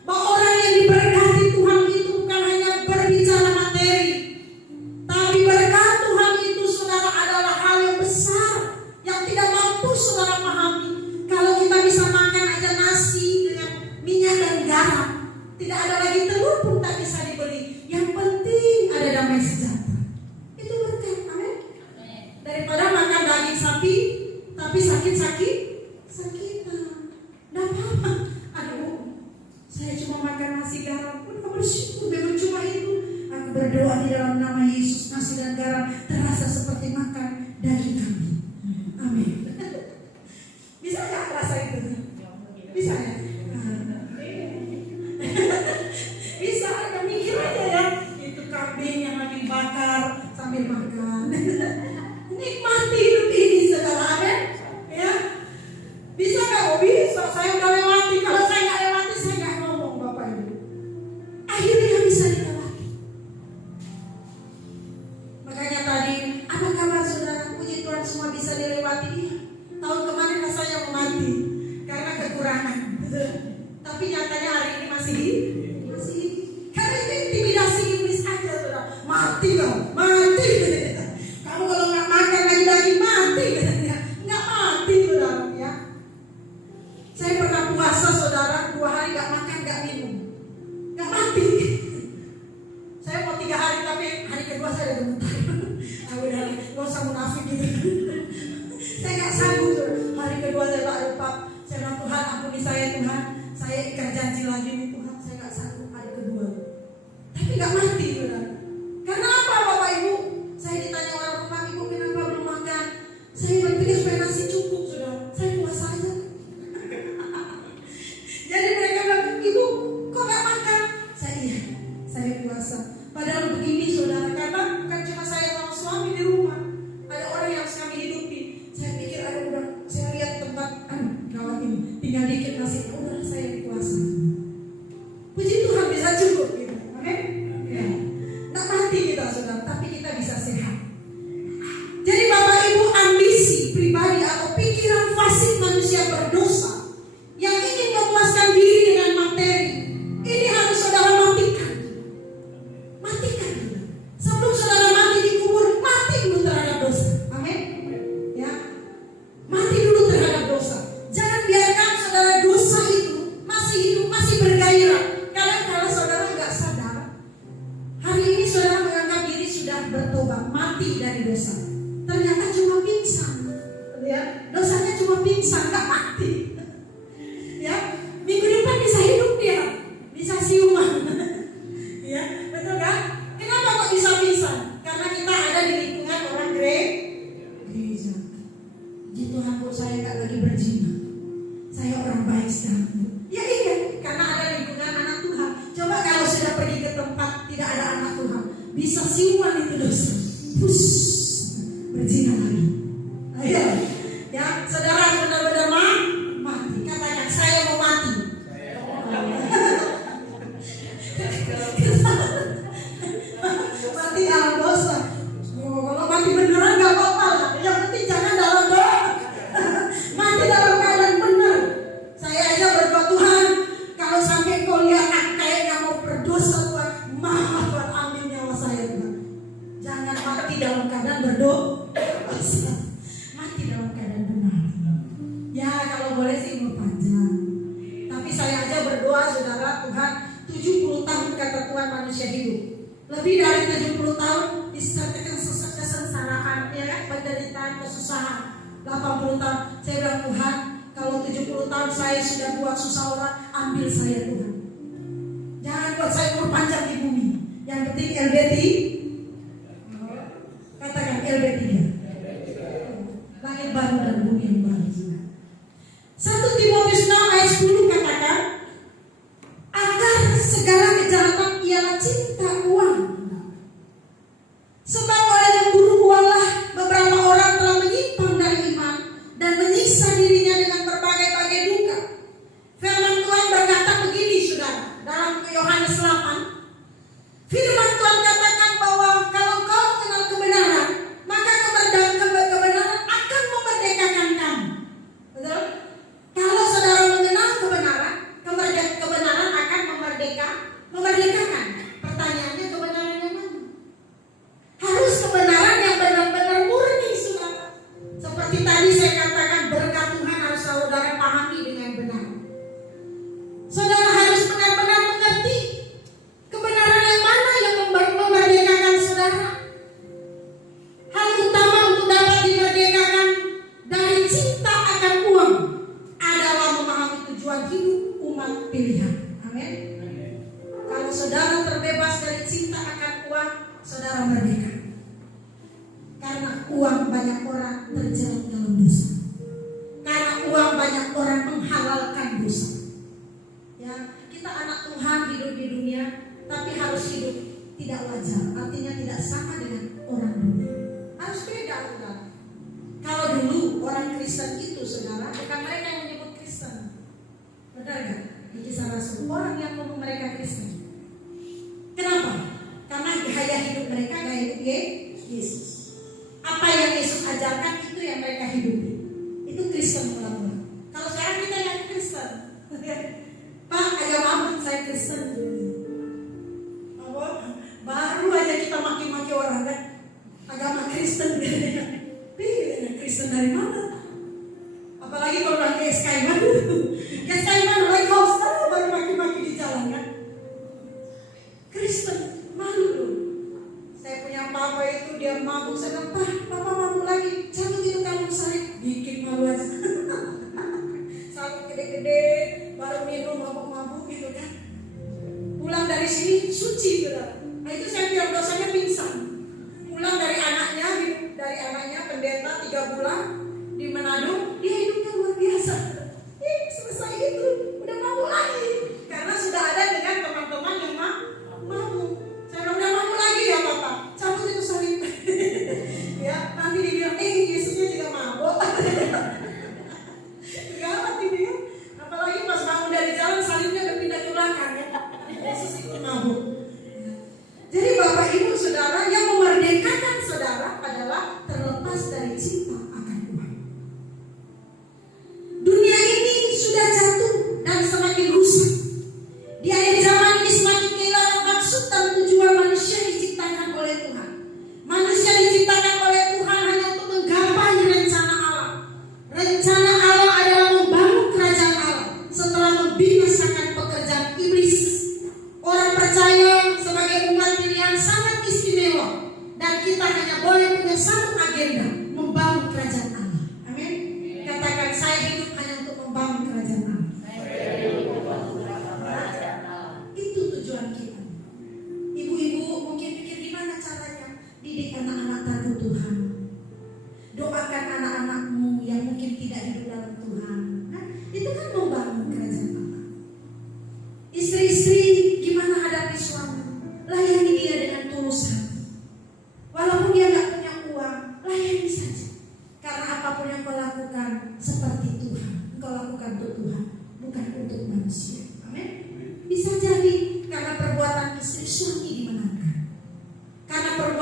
bahwa orang yang diberkati Tuhan itu bukan hanya berbicara materi, tapi berkat Tuhan itu, saudara, adalah hal yang besar yang tidak mampu saudara pahami. Kalau kita bisa makan aja nasi dengan minyak dan garam, tidak ada lagi telur pun tak bisa dibeli. Yang penting ada damai sejahtera. Itu berkat, amin. Daripada makan daging sapi tapi sakitan. Tidak apa-apa. Aduh, saya cuma makan nasi garam pun aku bersyukur memang cuma itu. Aku berdoa di dalam nama Yesus, nasi dan garam terasa seperti makan daging kambing. Amin. Bisa nggak rasa itu? Bisa ya? Bisa, ya mikir aja ya. Itu kambing yang lagi bakar sambil makan. Nikmati hidup ini, saudara. Amin. Ya. Bisa nggak? Oh bisa. Saya udah lewati. Kalau saya nggak lewati, saya nggak ngomong, Bapak Ibu. Akhirnya bisa dilewati. Makanya tadi, apa kabar saudara? Puji Tuhan semua bisa dilewati. Tahun kemarin rasanya mau mati karena kekurangan. Tapi nyatanya hari ini masih. Karena itu intimidasi iblis aja, saudara. Mati dong, mati. Kamu kalau nggak makan lagi daging mati, nggak mati, saudara. Ya. Saya pernah puasa, saudara, 2 hari nggak makan, nggak minum, nggak mati. Saya mau 3 hari, tapi hari kedua saya udah gemetar. Udah, nggak usah munafik gitu. Saya nggak sanggup, saudara. Hari kedua saya tak lupa. Saya bilang, Tuhan ampuni saya, Tuhan. Saya ikat janji lagi nih, Tuhan. Saya nggak sanggup hari kedua. Tapi nggak mati, saudara. Karena apa, Bapak Ibu? Saya ditanya orang rumah, Ibu kenapa belum makan? Saya berpikir supaya nasi cukup, saudara. Saya puasa aja. Jadi mereka bilang, Ibu kok nggak makan? Saya puasa. Padahal begini, saudara, karena bukan cuma saya sama suami di rumah, ada orang yang kami hidupi. Saya pikir, udah, saya lihat tempat, gawat ini, tinggal dikit nasi, udah saya puasa. Puji Tuhan bisa cukup gitu. bertobat, mati dari dosa. Ternyata cuma pingsan, ya, dosanya cuma pingsan, gak mati. Ya, minggu depan bisa hidup dia, bisa siuman. Ya, betul kan? Kenapa kok bisa pingsan? Karena kita ada di lingkungan orang gereja. Ji Tuhan, kok saya gak lagi berzina, saya orang baik sekarang. Ya iya, karena ada lingkungan anak Tuhan. Coba kalau sudah pergi ke tempat tidak ada anak Tuhan, bisa siuman itu dosa. Berzina lagi. Ayo, ya, saudara benar-benar mati. Katakan, saya mau mati. Mati dalam dosa. Kalau mati beneran gak apa-apa lah. Yang penting jangan dalam dosa. Mati dalam keadaan benar. Saya aja berdoa, Tuhan, kalau sampai kau lihat aku kayaknya mau berdosa, Tuhan, maaf Tuhan, ambil nyawa saya, Tuhan. Jangan mati dalam keadaan berdosa. Mati dalam keadaan benar. Ya, kalau boleh sih umur panjang. Tapi saya aja berdoa, saudara, Tuhan, 70 tahun kata Tuhan manusia hidup. Lebih dari 70 tahun disertakan kesengsaraan, ya kan, penderitaan, kesusahan. 80 tahun. Saya bilang, Tuhan, kalau 70 tahun saya sudah buat susah orang, ambil saya, Tuhan. Jangan buat saya umur panjang di bumi. Yang penting LB3. Katakan LB3. Langit baru dan bumi yang baru. 1 Timotius 6 ayat 10 katakan, akar segala kejahatan ialah cinta uang. Sebab oleh memburu uanglah beberapa orang telah menyimpang dari iman dan menyiksa dirinya dengan berbagai-bagai duka. Firman Tuhan berkata begini, saudara, dalam Yohanes 8. Firman Tuhan katakan bahwa kalau kau mengenal kebenaran, maka kebenaran akan memerdekakan kamu. Betul? Kalau saudara mengenal kebenaran, kebenaran akan memerdekakan. Pertanyaannya, kebenaran yang mana? Harus kebenaran yang benar-benar murni, saudara. Seperti tadi saya katakan, berkat Tuhan harus saudara pahami dengan benar. Saudara harus benar-benar mengerti kebenaran yang mana yang memerdekakan saudara. Hal utama untuk dapat dimerdekakan dari cinta akan uang adalah memahami tujuan hidup umat pilihan. Amin. Kalau saudara terbebas dari cinta akan uang, saudara merdeka. Karena uang banyak orang terjerat dalam dosa. Karena uang banyak orang menghalalkan dosa. Ya, kita anak Tuhan hidup di dunia, tapi harus hidup tidak wajar. Artinya tidak sama dengan orang dunia. Harus beda, saudara. Kalau dulu orang Kristen itu, saudara, bukan mereka yang menyebut Kristen. Benar gak? Di Kisah Rasul, orang yang ngomong mereka Kristen. Kenapa? Karena gaya hidup mereka gaya hidup Yesus. Apa yang Yesus ajarkan itu yang mereka hidupi. Itu Kristen mula-mula. Kalau sekarang kita yang Kristen, Pak, agama apa? Saya Kristen. Apa? Baru aja kita maki-maki orang kan? Agama Kristen. Kristen dari mana? Apalagi kalau lagi SKI mana? SKI mana? Lagi hostel baru maki-maki di jalan kan? Kristen, malu loh. Saya punya papa itu, dia mabuk. Saya bilang, Pak, papa mabuk lagi. Cabut itu kamu salib. Bikin malu aja. Salib gede-gede, baru minum mabuk-mabuk gitu kan. Pulang dari sini suci, saudara. Nah itu saya biar dosanya pingsan. Pulang dari anaknya pendeta 3 bulan di Manado, dia hidupnya luar biasa. Selesai itu udah mabuk lagi karena sudah ada dengan teman-teman yang mabuk. Saya bilang, udah mabuk lagi ya Papa, cabut itu salib. Ya nanti dibilang Yesusnya juga mabuk. Gawat ini ya. Apalagi pas bangun dari jalan salibnya udah pindah ke belakang ya. Yesus itu mabuk. Jadi Bapak Ibu Saudara, yang memerdekakan saudara adalah terlepas dari cinta akan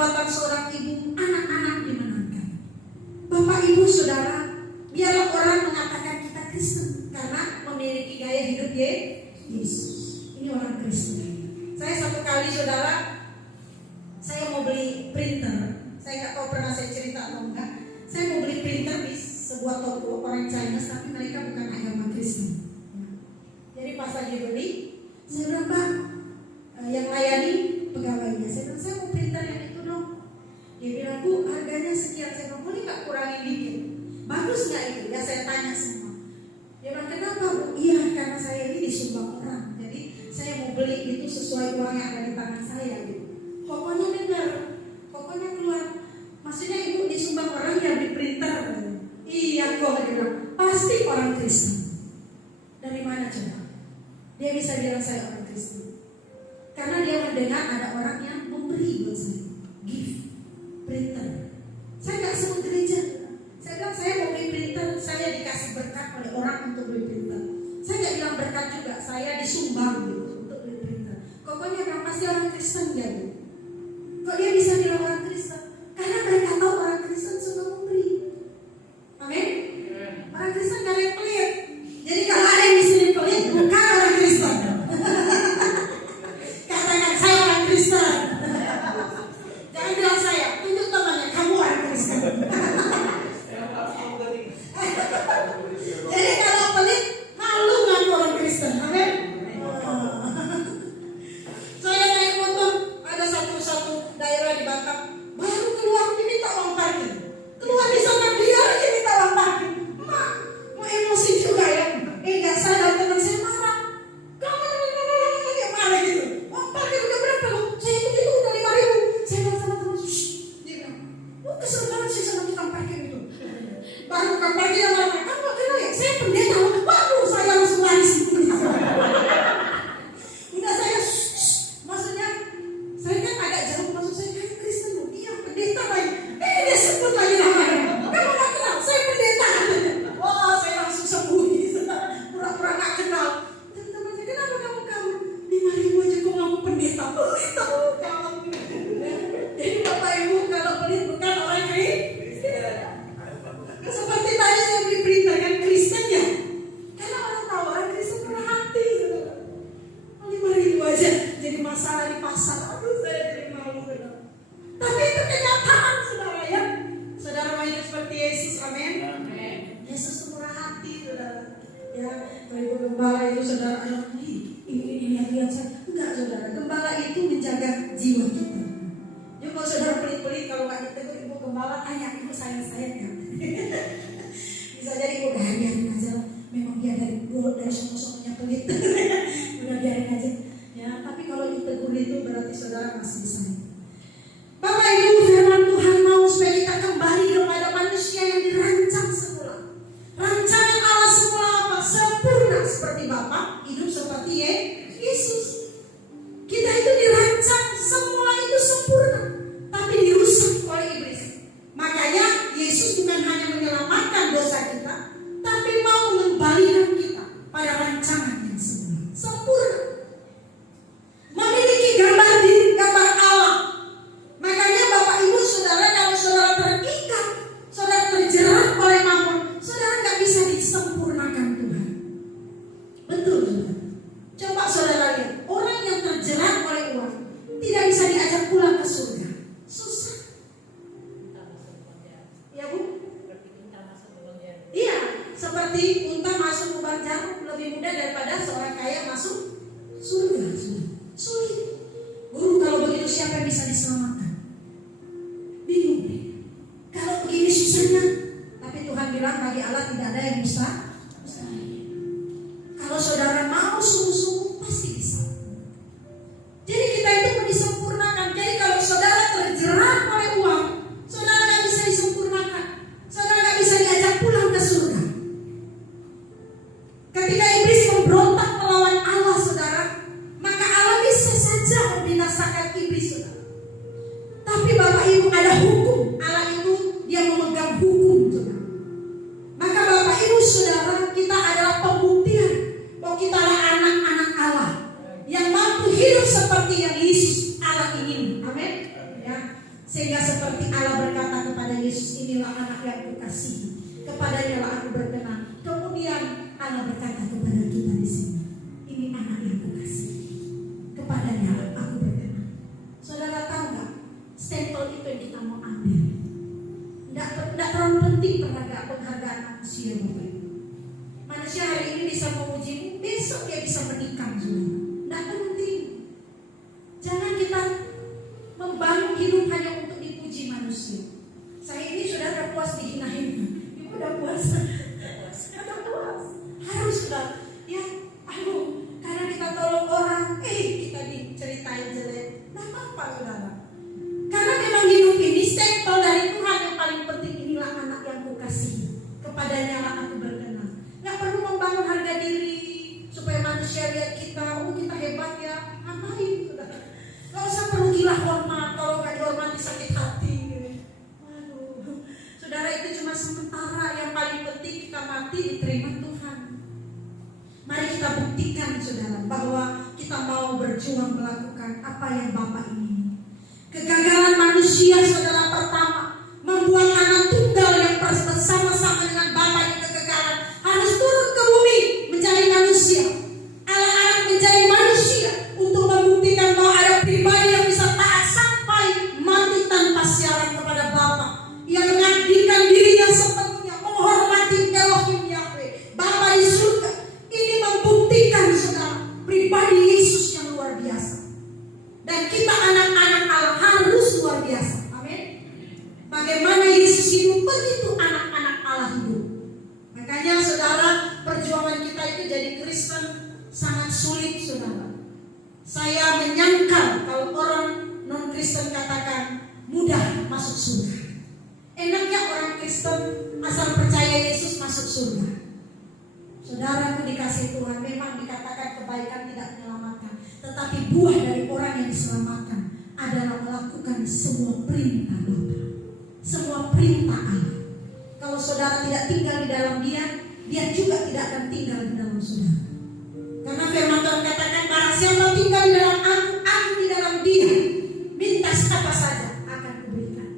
kedaulatan seorang ibu, anak-anak dimenangkan. Bapak Ibu Saudara, biarlah orang mengatakan kita Kristen karena memiliki gaya hidup Yesus. Ini orang Kristen. Saya satu kali saudara, saya mau beli printer. Saya nggak tahu pernah saya cerita atau enggak. Saya mau beli printer di sebuah toko orang China, tapi mereka bukan agama Kristen. Jadi pas lagi beli, saya bilang, Pak, yang layani pegawainya. Saya bilang, saya mau printer yang itu dong. Dia bilang, Bu, harganya sekian. Saya bilang, boleh nggak kurangin dikit? Bagus nggak itu? Ya saya tanya semua. Dia bilang, kenapa Bu? Iya, karena saya ini disumbang orang. Jadi saya mau beli itu sesuai uang yang ada di tangan saya. Gitu. Pokoknya dengar, pokoknya keluar. Maksudnya ibu disumbang orang yang di printer. Iya kok, dia bilang, pasti orang Kristen. Dari mana coba? Dia bisa bilang saya orang Kristen karena dia mendengar ada orang yang memberi buat saya, gift, printer. Saya nggak sebut gereja. Saya bilang saya mau beli printer, saya dikasih berkat oleh orang untuk beli printer. Saya nggak bilang berkat juga, saya disumbang gitu untuk beli printer. Pokoknya kan pasti orang Kristen dia. Kok dia bisa bilang orang Kristen? Karena mereka tahu orang Kristen suka memberi. Amin. Orang Kristen nggak ada yang pelit. Jadi kalau ada yang di sini pelit, bukan orang Kristen. Katakan saya orang Kristen. Jangan bilang saya, tunjuk temannya, kamu orang Kristen. Jadi kalau pelit, malu ngaku orang Kristen. Amin. Saya naik motor, ada satu daerah di Batam, baru keluar diminta uang parkir. Keluar di sana dia lagi minta uang parkir. Mak, mau emosi juga ya. Enggak, saya teman saya marah. Kamu dia marah gitu. Uang parkir udah berapa lo? Saya itu udah 5.000. Saya bilang sama teman, shh. Dia bilang, lu kesel banget sih sama tukang parkir itu. Baru tukang parkir yang marah. Kamu gak kenal ya? Saya pendeta. Waduh, saya langsung lari sih. Udah saya, shh. Maksudnya, saya kan agak jauh. Maksud saya, kayak Kristen loh. Iya, pendeta lagi. Dia sebut lagi namanya. Kamu gak kenal? Saya pendeta. Wah, saya langsung sembunyi. Pura-pura gak kenal. Teman-teman saya, kenapa kamu? 5.000 aja kok ngaku pendeta. Pendeta bukan. Jadi Bapak Ibu kalau pelit bukan orang Kristen. Seperti tadi saya beli printer kan Kristen ya. Karena orang tahu orang Kristen murah hati. 5.000 aja jadi masalah di pasar. Aduh, saya jadi malu. Tapi itu kenyataan saudara ya. Saudara mau hidup seperti Yesus, amin. Yesus murah hati saudara. Ya, kalau ibu gembala itu saudara anak ini lihat saya. Enggak saudara, gembala itu menjaga jiwa kita. Jadi kalau saudara pelit-pelit kalau nggak ditegur ibu gembala tanya ibu sayang-sayang kan. Bisa jadi ibu biarin aja lah. Memang dia dari sono-sononya pelit. Udah biarin aja. Ya, tapi kalau ditegur itu berarti saudara masih disayang. Bapak Ibu, firman Tuhan mau supaya kita kembali kepada manusia yang dirancang semula. Rancangan Allah semula apa? Sempurna seperti Bapa, hidup seperti Yesus. Kita itu dirancang semula itu sempurna, tapi dirusak oleh iblis. Makanya Yesus bukan hanya menyelamatkan dosa kita, tapi mau mengembalikan kita pada rancangan yang semula, sempurna. Memiliki gambar diri, gambar Allah. Makanya Bapak Ibu Saudara, kalau saudara terikat, saudara terjerat oleh mamon, saudara nggak bisa disempurnakan Tuhan. Betul saudara. Coba saudara lihat, orang yang terjerat oleh uang tidak bisa diajak pulang ke surga. Susah. Ya Bu? Iya, seperti unta masuk lubang jarum lebih mudah daripada seorang kaya masuk surga. Sulit. Guru, kalau begitu siapa yang bisa diselamatkan? Bingung deh. Kalau begini susahnya, tapi Tuhan bilang bagi Allah tidak ada yang mustahil. Kalau saudara mau sungguh-sungguh pasti bisa. Jadi kita itu mau disempurnakan. Jadi kalau saudara terjerat oleh uang, saudara nggak bisa disempurnakan. Saudara nggak bisa diajak pulang ke surga. Ketika iblis memberontak melawan Allah saudara, maka Allah bisa saja membinasakan iblis saudara. Sehingga seperti Allah berkata kepada Yesus, inilah anak yang kukasihi, kepadanya lah aku berkenan. Kemudian Allah berkata kepada kita di sini, ini anak yang kukasihi, kepadanya lah aku berkenan. Saudara tahu nggak, stempel itu yang kita mau ambil. Tidak terlalu penting penghargaan manusia, Bapak. Manusia hari ini bisa memujimu, besok dia bisa menikam, saudara. Tidak penting. Jangan kita membangun hidup hanya untuk dipuji manusia. Saya ini sudah puas dihina-hina. Ibu udah puas. Sudah puas. Harus sudah. Ya, karena kita tolong orang, kita diceritain jelek. Tidak apa-apa, saudara. Karena memang hidup ini stempel dari Tuhan yang paling penting. Inilah anak yang kukasihi, kepadanya lah aku berkenan. Nggak perlu membangun harga diri supaya manusia lihat kita, kita hebat ya. Ngapain, saudara? Gak usah perlu gila hormat, kalau gak dihormati sakit hati. Waduh, saudara, itu cuma sementara. Yang paling penting kita mati diterima Tuhan. Mari kita buktikan, saudara, bahwa kita mau berjuang melakukan apa yang Bapak ingin. Kegagalan manusia, saudara, pertama membuat anak tunggal yang bersama-sama dengan Bapak yang kegagalan harus turun ke bumi menjadi manusia. Anak-anak menjadi manusia untuk membuktikan bahwa ada pribadi yang bisa taat sampai mati tanpa syarat kepada Bapa, yang mengabdikan dirinya sepenuhnya, menghormati Elohim Yahweh, Bapa di surga. Ini membuktikan, saudara, pribadi Yesus yang luar biasa. Dan kita anak-anak Allah harus luar biasa. Amin. Bagaimana Yesus hidup, begitu anak-anak Allah hidup. Makanya, saudara, perjuangan kita itu jadi Kristen sangat sulit, saudara. Saya menyangkal kalau orang non-Kristen katakan mudah masuk surga. Enaknya orang Kristen asal percaya Yesus masuk surga. Saudaraku dikasih Tuhan, memang dikatakan kebaikan tidak menyelamatkan, tetapi buah dari orang yang diselamatkan adalah melakukan semua perintah Bapa, semua perintah Allah. Kalau saudara tidak tinggal di dalam Dia, Dia juga tidak akan tinggal di dalam saudara. Karena firman Tuhan katakan, barang siapa tinggal di dalam aku di dalam Dia, minta apa saja akan kuberikan.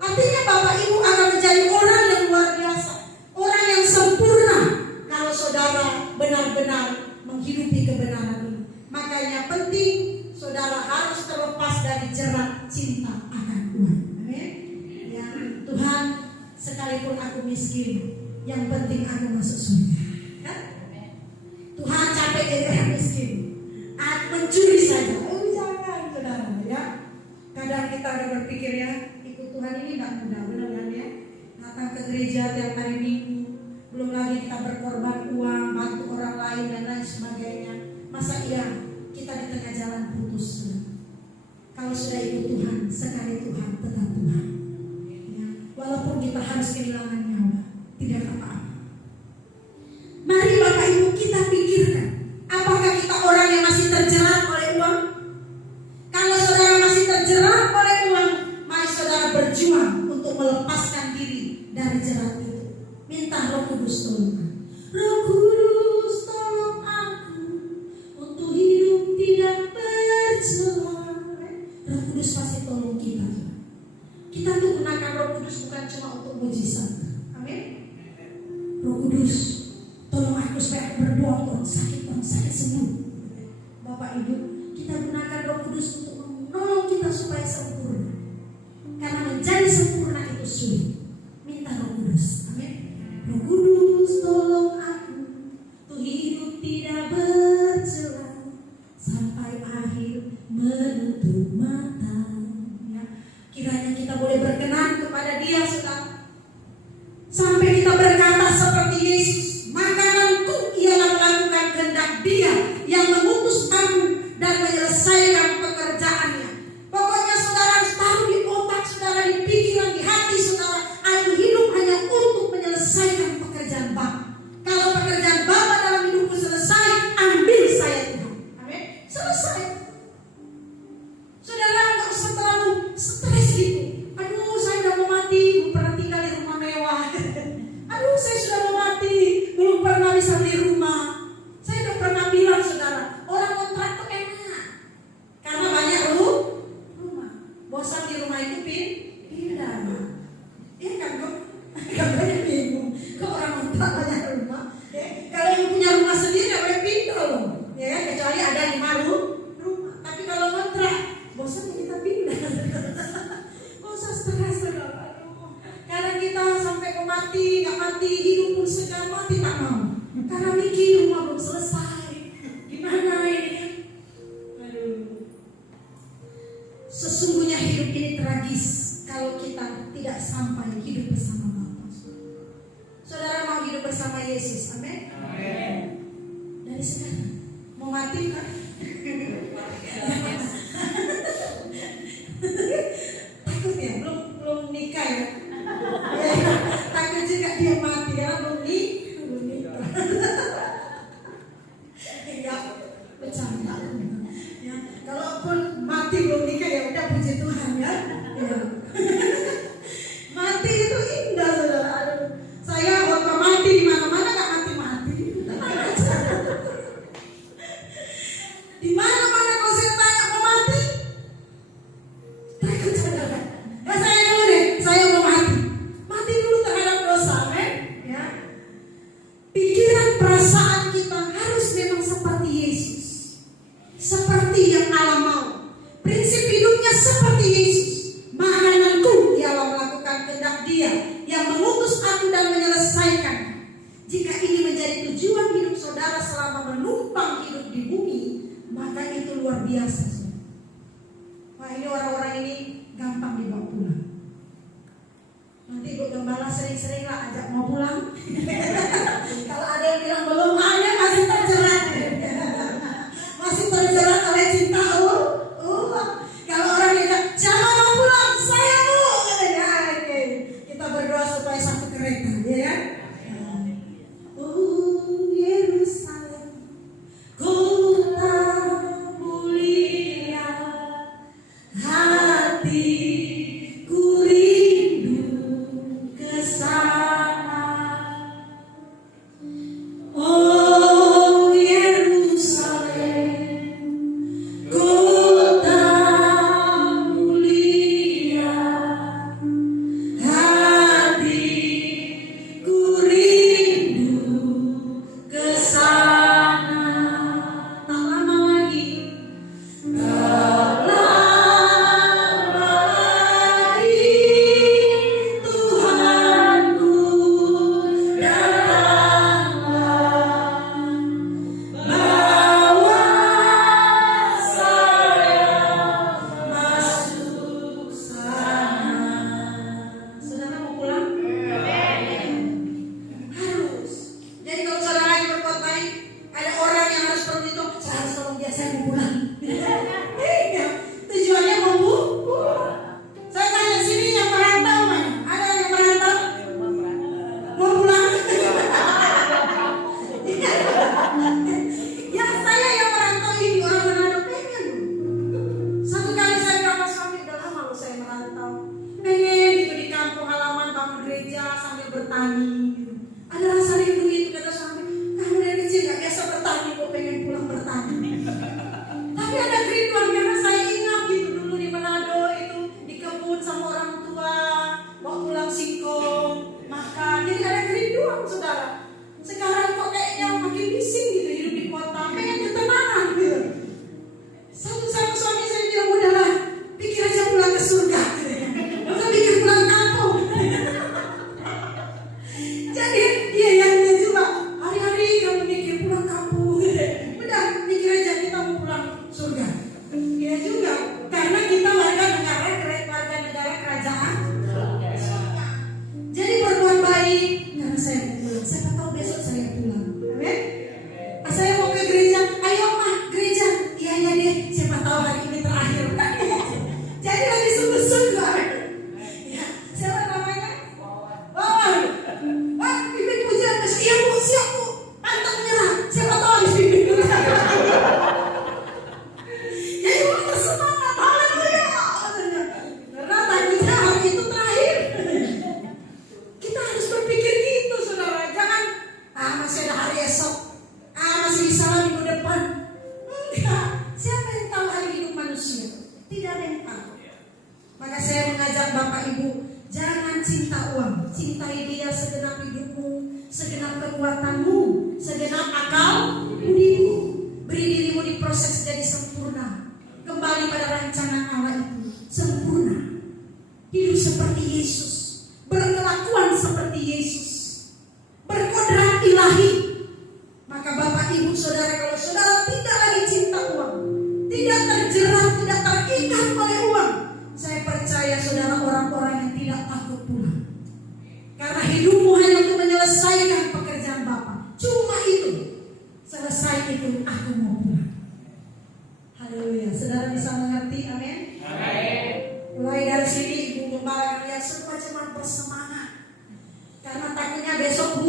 Artinya Bapak Ibu akan menjadi orang yang luar biasa, orang yang sempurna kalau saudara benar-benar menghidupi kebenaran ini. Makanya penting saudara harus terlepas dari jerat cinta akan uang. Amin. Ya, Tuhan, sekalipun aku miskin, yang penting aku masuk surga. Kan? Tuhan, capek jadi orang miskin, aku mencuri saja. Jangan, saudara, ya. Kadang kita ada berpikir ya, ikut Tuhan ini tidak mudah, benar kan ya? Datang ke gereja tiap hari Minggu, belum lagi kita berkorban uang, bantu orang lain dan lain sebagainya. Masa iya kita di tengah jalan putus? Kalau sudah ikut Tuhan, sekali Tuhan tetap Tuhan. Ya, walaupun kita harus kehilangan nyawa, tidak apa-apa. Mari Bapak Ibu kita pikirkan, apakah kita orang yang masih terjerat oleh uang? Kalau saudara masih terjerat oleh uang, mari saudara berjuang untuk melepaskan diri dari jerat itu. Minta Roh Kudus tolong. Roh Kudus tolong aku untuk hidup tidak bercela. Roh Kudus pasti tolong kita. Kita tuh gunakan Roh Kudus bukan cuma untuk mujizat. Amin. Roh Kudus tolong aku supaya aku berdoa untuk orang sakit sembuh. Bapak Ibu, kita gunakan Roh Kudus untuk menolong kita supaya sempurna. Karena menjadi sempurna itu sulit. Minta Roh Kudus. Amin. Roh Kudus tolong aku untuk hidup tidak bercela sampai akhir menutup mata. Ya. Kiranya kita boleh berkenan kepada Dia, saudara. Sampai kita berkata seperti Yesus, makananku ialah melakukan kehendak Dia yang mengutus aku dan menyelesaikan pekerjaannya. Pokoknya saudara harus taruh di otak saudara, di pikiran, di hati saudara, aku hidup hanya untuk menyelesaikan pekerjaan Bapa. Kalau pekerjaan Bapa dalam hidupku selesai, ambil saya Tuhan. Amin. Selesai. Saudara nggak usah terlalu stres gitu. Aduh, saya udah mau mati, belum pernah tinggal di rumah mewah. Aduh, saya sudah mau mati, belum pernah bosan kita pindah. Gak usah stres, saudara. Kadang kita sampai ke mati, gak mati, hidup pun segan, mati tak mau. Karena mikir rumah belum selesai. Gimana ini kan? Aduh. Sesungguhnya hidup ini tragis kalau kita tidak sampai hidup bersama Bapa. Saudara mau hidup bersama Yesus, amin? Amin. Dari sekarang mau mati kan? Takut ya, belum nikah ya? Ya, takut juga dia mati ya, belum nikah. Enggak, bercanda. Ya, kalaupun mati belum nikah ya udah puji Tuhan ya. Ya. Mati itu indah, saudara. Aduh, saya waktu mati di mana-mana nggak mati-mati. Di mana-mana kalau saya tanya mau mati, takut saudara. Ya saya dulu deh, saya mau mati. Mati dulu terhadap dosa, kan? Ya. Pikiran perasaan kita harus memang seperti Yesus, seperti yang Allah mau. Prinsip hidupnya seperti Yesus. Makananku ialah melakukan kehendak Dia yang mengutus aku dan menyelesaikan. Jika ini menjadi tujuan hidup saudara selama menumpang hidup di bumi, maka itu luar biasa. Wah, ini orang-orang ini gampang dibawa pulang. Nanti Ibu Gembala sering-seringlah ajak mau pulang. Kalau ada yang bilang belum, ada masih terjerat. Masih terjerat oleh cinta. Kalau orang bilang siapa mau pulang, saya mau. Ya, oke. Kita berdoa supaya satu kereta, ya kan? Yerusalem, kota mulia, hatiku rindu ke sana. Oh Yerusalem, kota mulia, hatiku rindu ke sana. Tak lama lagi, tak lama lagi, Tuhanku datanglah, bawa saya masuk sana. Saudara mau pulang? Harus. Jadi kalau saudara lagi berkhotbah, ada orang yang harus perlu itu, saya harus tolong dia, saya mau pulang. Iya. Tujuannya mau pulang. Saya tanya sini yang merantau mana? Ada yang merantau? Mau pulang? Ya saya yang merantau ini orang Manado pengen. Satu kali saya bilang sama suami, udah lama loh saya merantau. Pengen gitu di kampung halaman bangun gereja sambil bertani. Gitu. Ada rasa rindu itu kata suami. Kamu dari kecil gak biasa bertani, kok pengen pulang bertani. Tapi ada kerinduan karena saya ingat gitu dulu di Manado itu di kebun sama orang tua, mau pulang singkong, makan. Jadi ada kerinduan saudara. Sekarang kok kayaknya makin bising gitu hidup di kota, pengen ketenangan gitu. Satu sama suami saya bilang udahlah, pikir aja pulang ke surga. Bukan pikir pulang kampung. Jadi dia yang dia juga hari-hari kamu mikir pulang kampung. Udah mikir aja kita mau pulang surga. Iya juga, karena kita warga negara kerajaan. Jadi berbuat baik karena saya mau pulang. Siapa tahu besok saya pulang. Amin. Saya mau ke gereja, ayo mah gereja. Iya deh, siapa tahu hari ini terakhir. Jadi lagi sungguh-sungguh. Ya, siapa namanya? Wawan. Wah, pimpin pujian. Iya bu, siap bu. Pantang menyerah. Siapa tahu di sini. Ya ibu bersemangat. Haleluya. Karena takutnya hari itu terakhir. Kita harus berpikir gitu saudara. Jangan masih ada hari esok. Masih bisa lah minggu depan. Enggak. Siapa yang tahu hari hidup manusia? Tidak ada yang tahu. Maka saya mengajak Bapak Ibu, jangan cinta uang. Cintai Dia segenap hidupmu, segenap kekuatanmu, segenap akal budimu. Beri dirimu diproses jadi sempurna. Kembali pada rancangan seperti Yesus, berkelakuan seperti Yesus, berkodrat ilahi. Maka Bapak Ibu Saudara, kalau saudara tidak lagi cinta uang, tidak terjerat, tidak terikat oleh uang, saya percaya saudara orang-orang yang tidak takut pulang. Karena hidupmu hanya untuk menyelesaikan pekerjaan Bapak. Cuma itu. Selesai itu aku mau pulang. Haleluya. Saudara bisa mengerti? Amin. Mulai dari sini Ibu Gembala lihat semua cuma bersemangat. Karena takutnya besok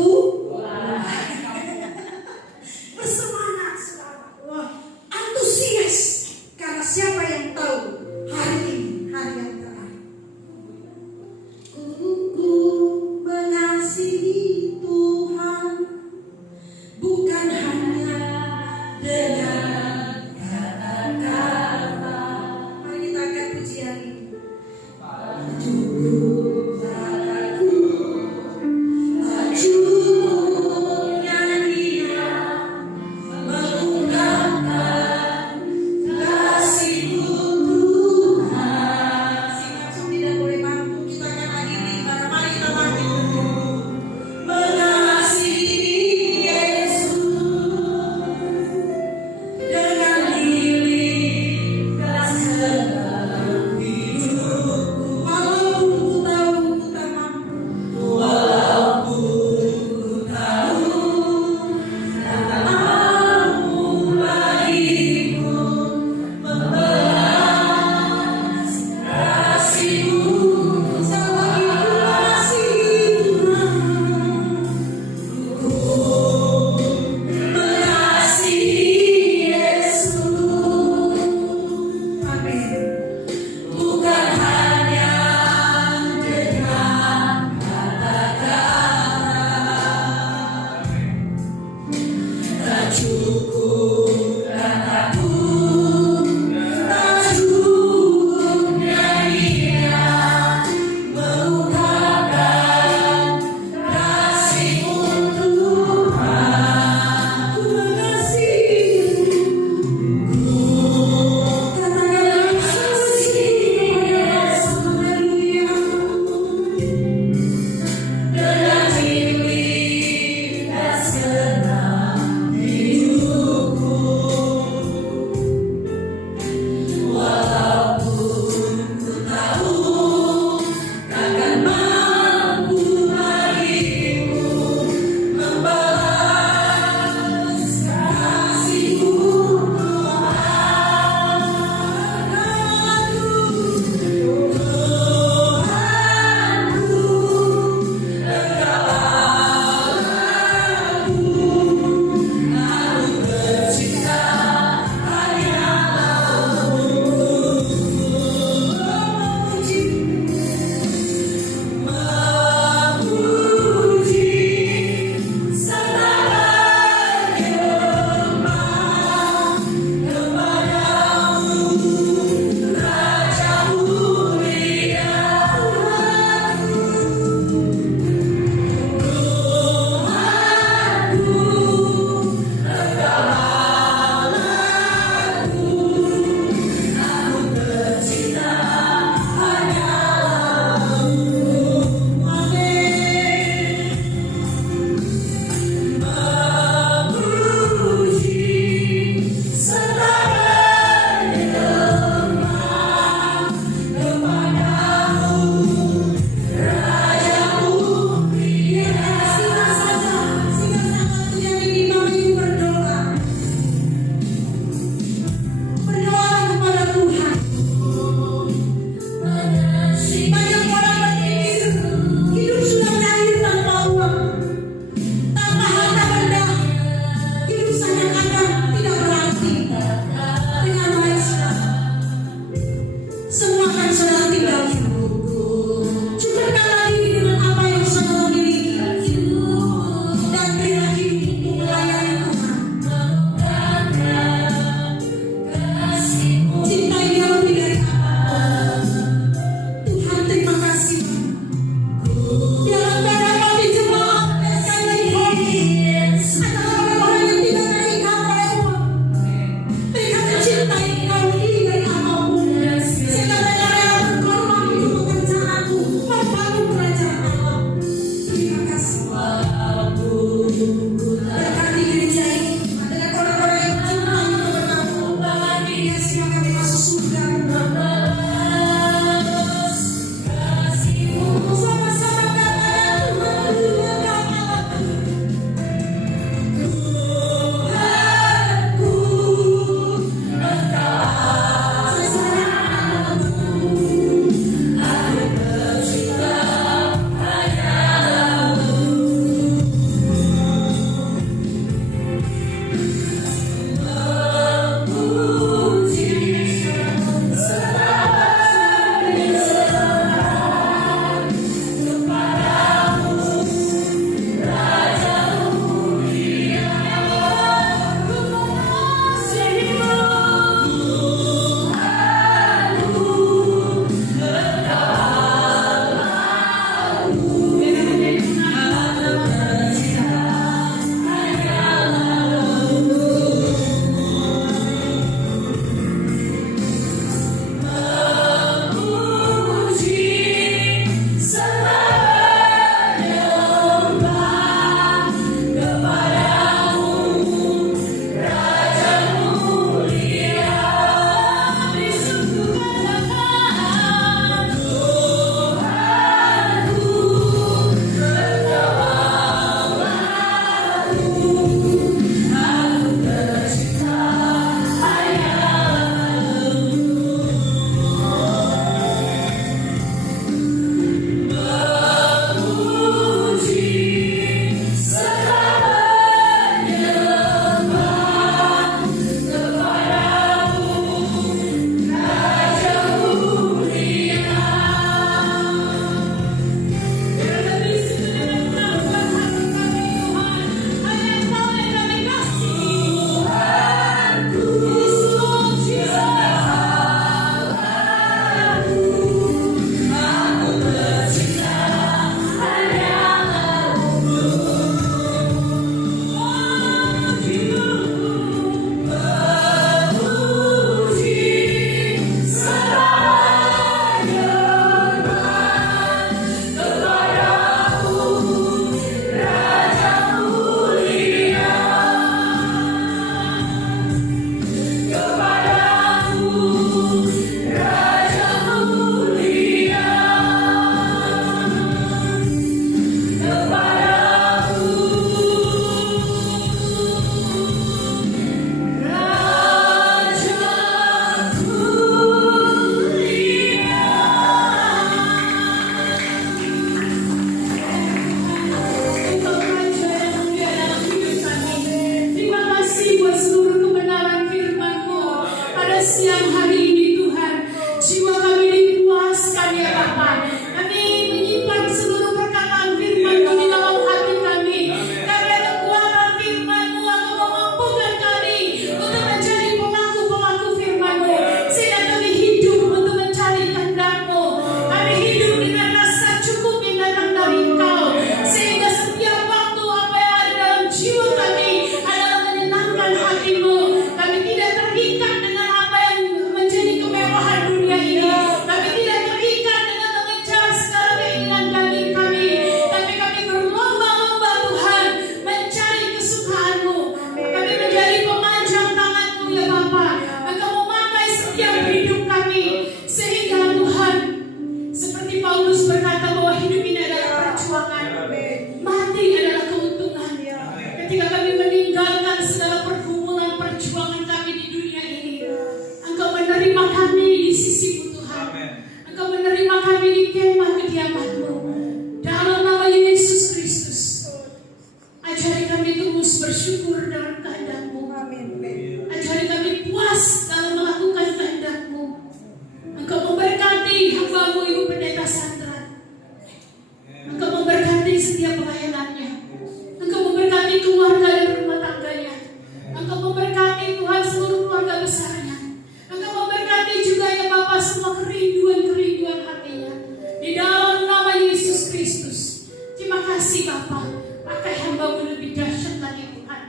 bersemangat saudara. Wah, antusias. Karena siapa yang tahu hari ini hari yang terakhir. Ku mengasihi Tuhan bukan hanya dengan kata-kata. Mari kita angkat pujian ini. Cukup aku, cukup nyanyian mengungkapkan kasih-Mu Tuhan. Si langsung tidak boleh mampu, kita akan akhiri. Mari kita bangkit. Mengasihi Yesus dengan diri dan segala hidupku. Walaupun ku tahu ku tak mampu, walaupun ku tahu tak mampu bagiku membalas kasih-Mu. Selagi ku mengasihi Tuhan, mengasihi Yesus. Amin. Bukan hanya dengan kata-kata, tak cukup kataku, tak cukup nyanyian mengungkapkan kasih-Mu Tuhan. Ku mengasihi, katakanlah mengasihi Yesus. Haleluya. Dengan diri dan segala hidupku. Walaupun ku tahu takkan mampu bagiku membalas kasih-Mu Tuhan. Aku bercinta hanyalah memuji serta menyembah kepada-Mu, Raja mulia. Aku bercinta hanyalah-Mu. Amin. Memuji serta menyembah kepada-Mu, Raja mulia. Singkat saja, singkat pujian ini mari berdoa. Berdoa kepada Tuhan. Banyak orang berpikir hidup sudah berakhir tanpa uang, tanpa harta benda. Hidup seakan-akan tidak berarti. Dengan baik saudara, semua akan saudara tinggalkan. Cukupkanlah diri dengan apa yang saudara miliki dan berilah hidup untuk melayani Tuhan. Cintai Dia lebih dari apa. Tuhan, terima kasih. Dalam beberapa di jemaat sekali lagi ada orang-orang yang tidak terikat oleh uang, terikat mencintai Engkau lebih dari apapun, sehingga mereka rela berkorban Tuhan ya Bapa. Kami menyimpan seluruh perkataan firman-Mu di dalam hati kami. Kami ada kekuatan firman-Mu, Engkau memampukan kami untuk menjadi pelaku-pelaku firman-Mu. Sehingga kami hidup untuk mencari kehendak-Mu. Kami hidup dengan rasa cukup yang datang dari Engkau. Sehingga setiap waktu apa yang ada dalam jiwa kami adalah menyenangkan hati-Mu. Kami tidak terikat dengan apa yang menjadi kemewahan dunia ini. Kami tidak terikat dengan mengejar segala keinginan daging kami. Tapi kami berlomba-lomba Tuhan mencari kesukaan-Mu. Kami menjadi pemanjang tangan-Mu ya Bapa. Engkau memakai setiap hidup kami. Sehingga Tuhan, seperti Paulus berkata bahwa hidup ini adalah perjuangan. Mati adalah keuntungan. Ketika kami meninggalkan segala pergumulan perjuangan kami di dunia ini, Engkau menerima kami di sisi-Mu Tuhan. Engkau menerima kami di kemah kediaman-Mu. Dalam nama Yesus Kristus, ajari kami terus bersyukur dalam kehendak-Mu. Ajari kami puas dalam melakukan kehendak-Mu. Engkau memberkati hamba-Mu Ibu Pendeta Sandra. Engkau memberkati setiap pelayanannya. Engkau memberkati keluarga dan rumah tangganya. Engkau memberkati Tuhan seluruh keluarga besarnya. Engkau memberkati juga ya Bapa semua kerinduan-kerinduan hatinya. Di dalam nama Yesus Kristus. Terima kasih Bapa. Pakai hamba-Mu lebih dahsyat lagi Tuhan.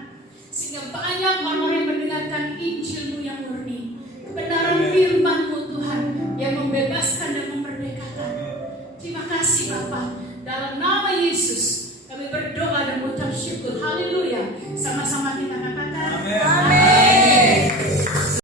Sehingga banyak orang yang mendengarkan Injil-Mu yang murni. Kebenaran firman-Mu Tuhan yang membebaskan dan memerdekakan. Terima kasih Bapa. Dalam nama Yesus kami berdoa dan mengucap syukur. Haleluya. Sama-sama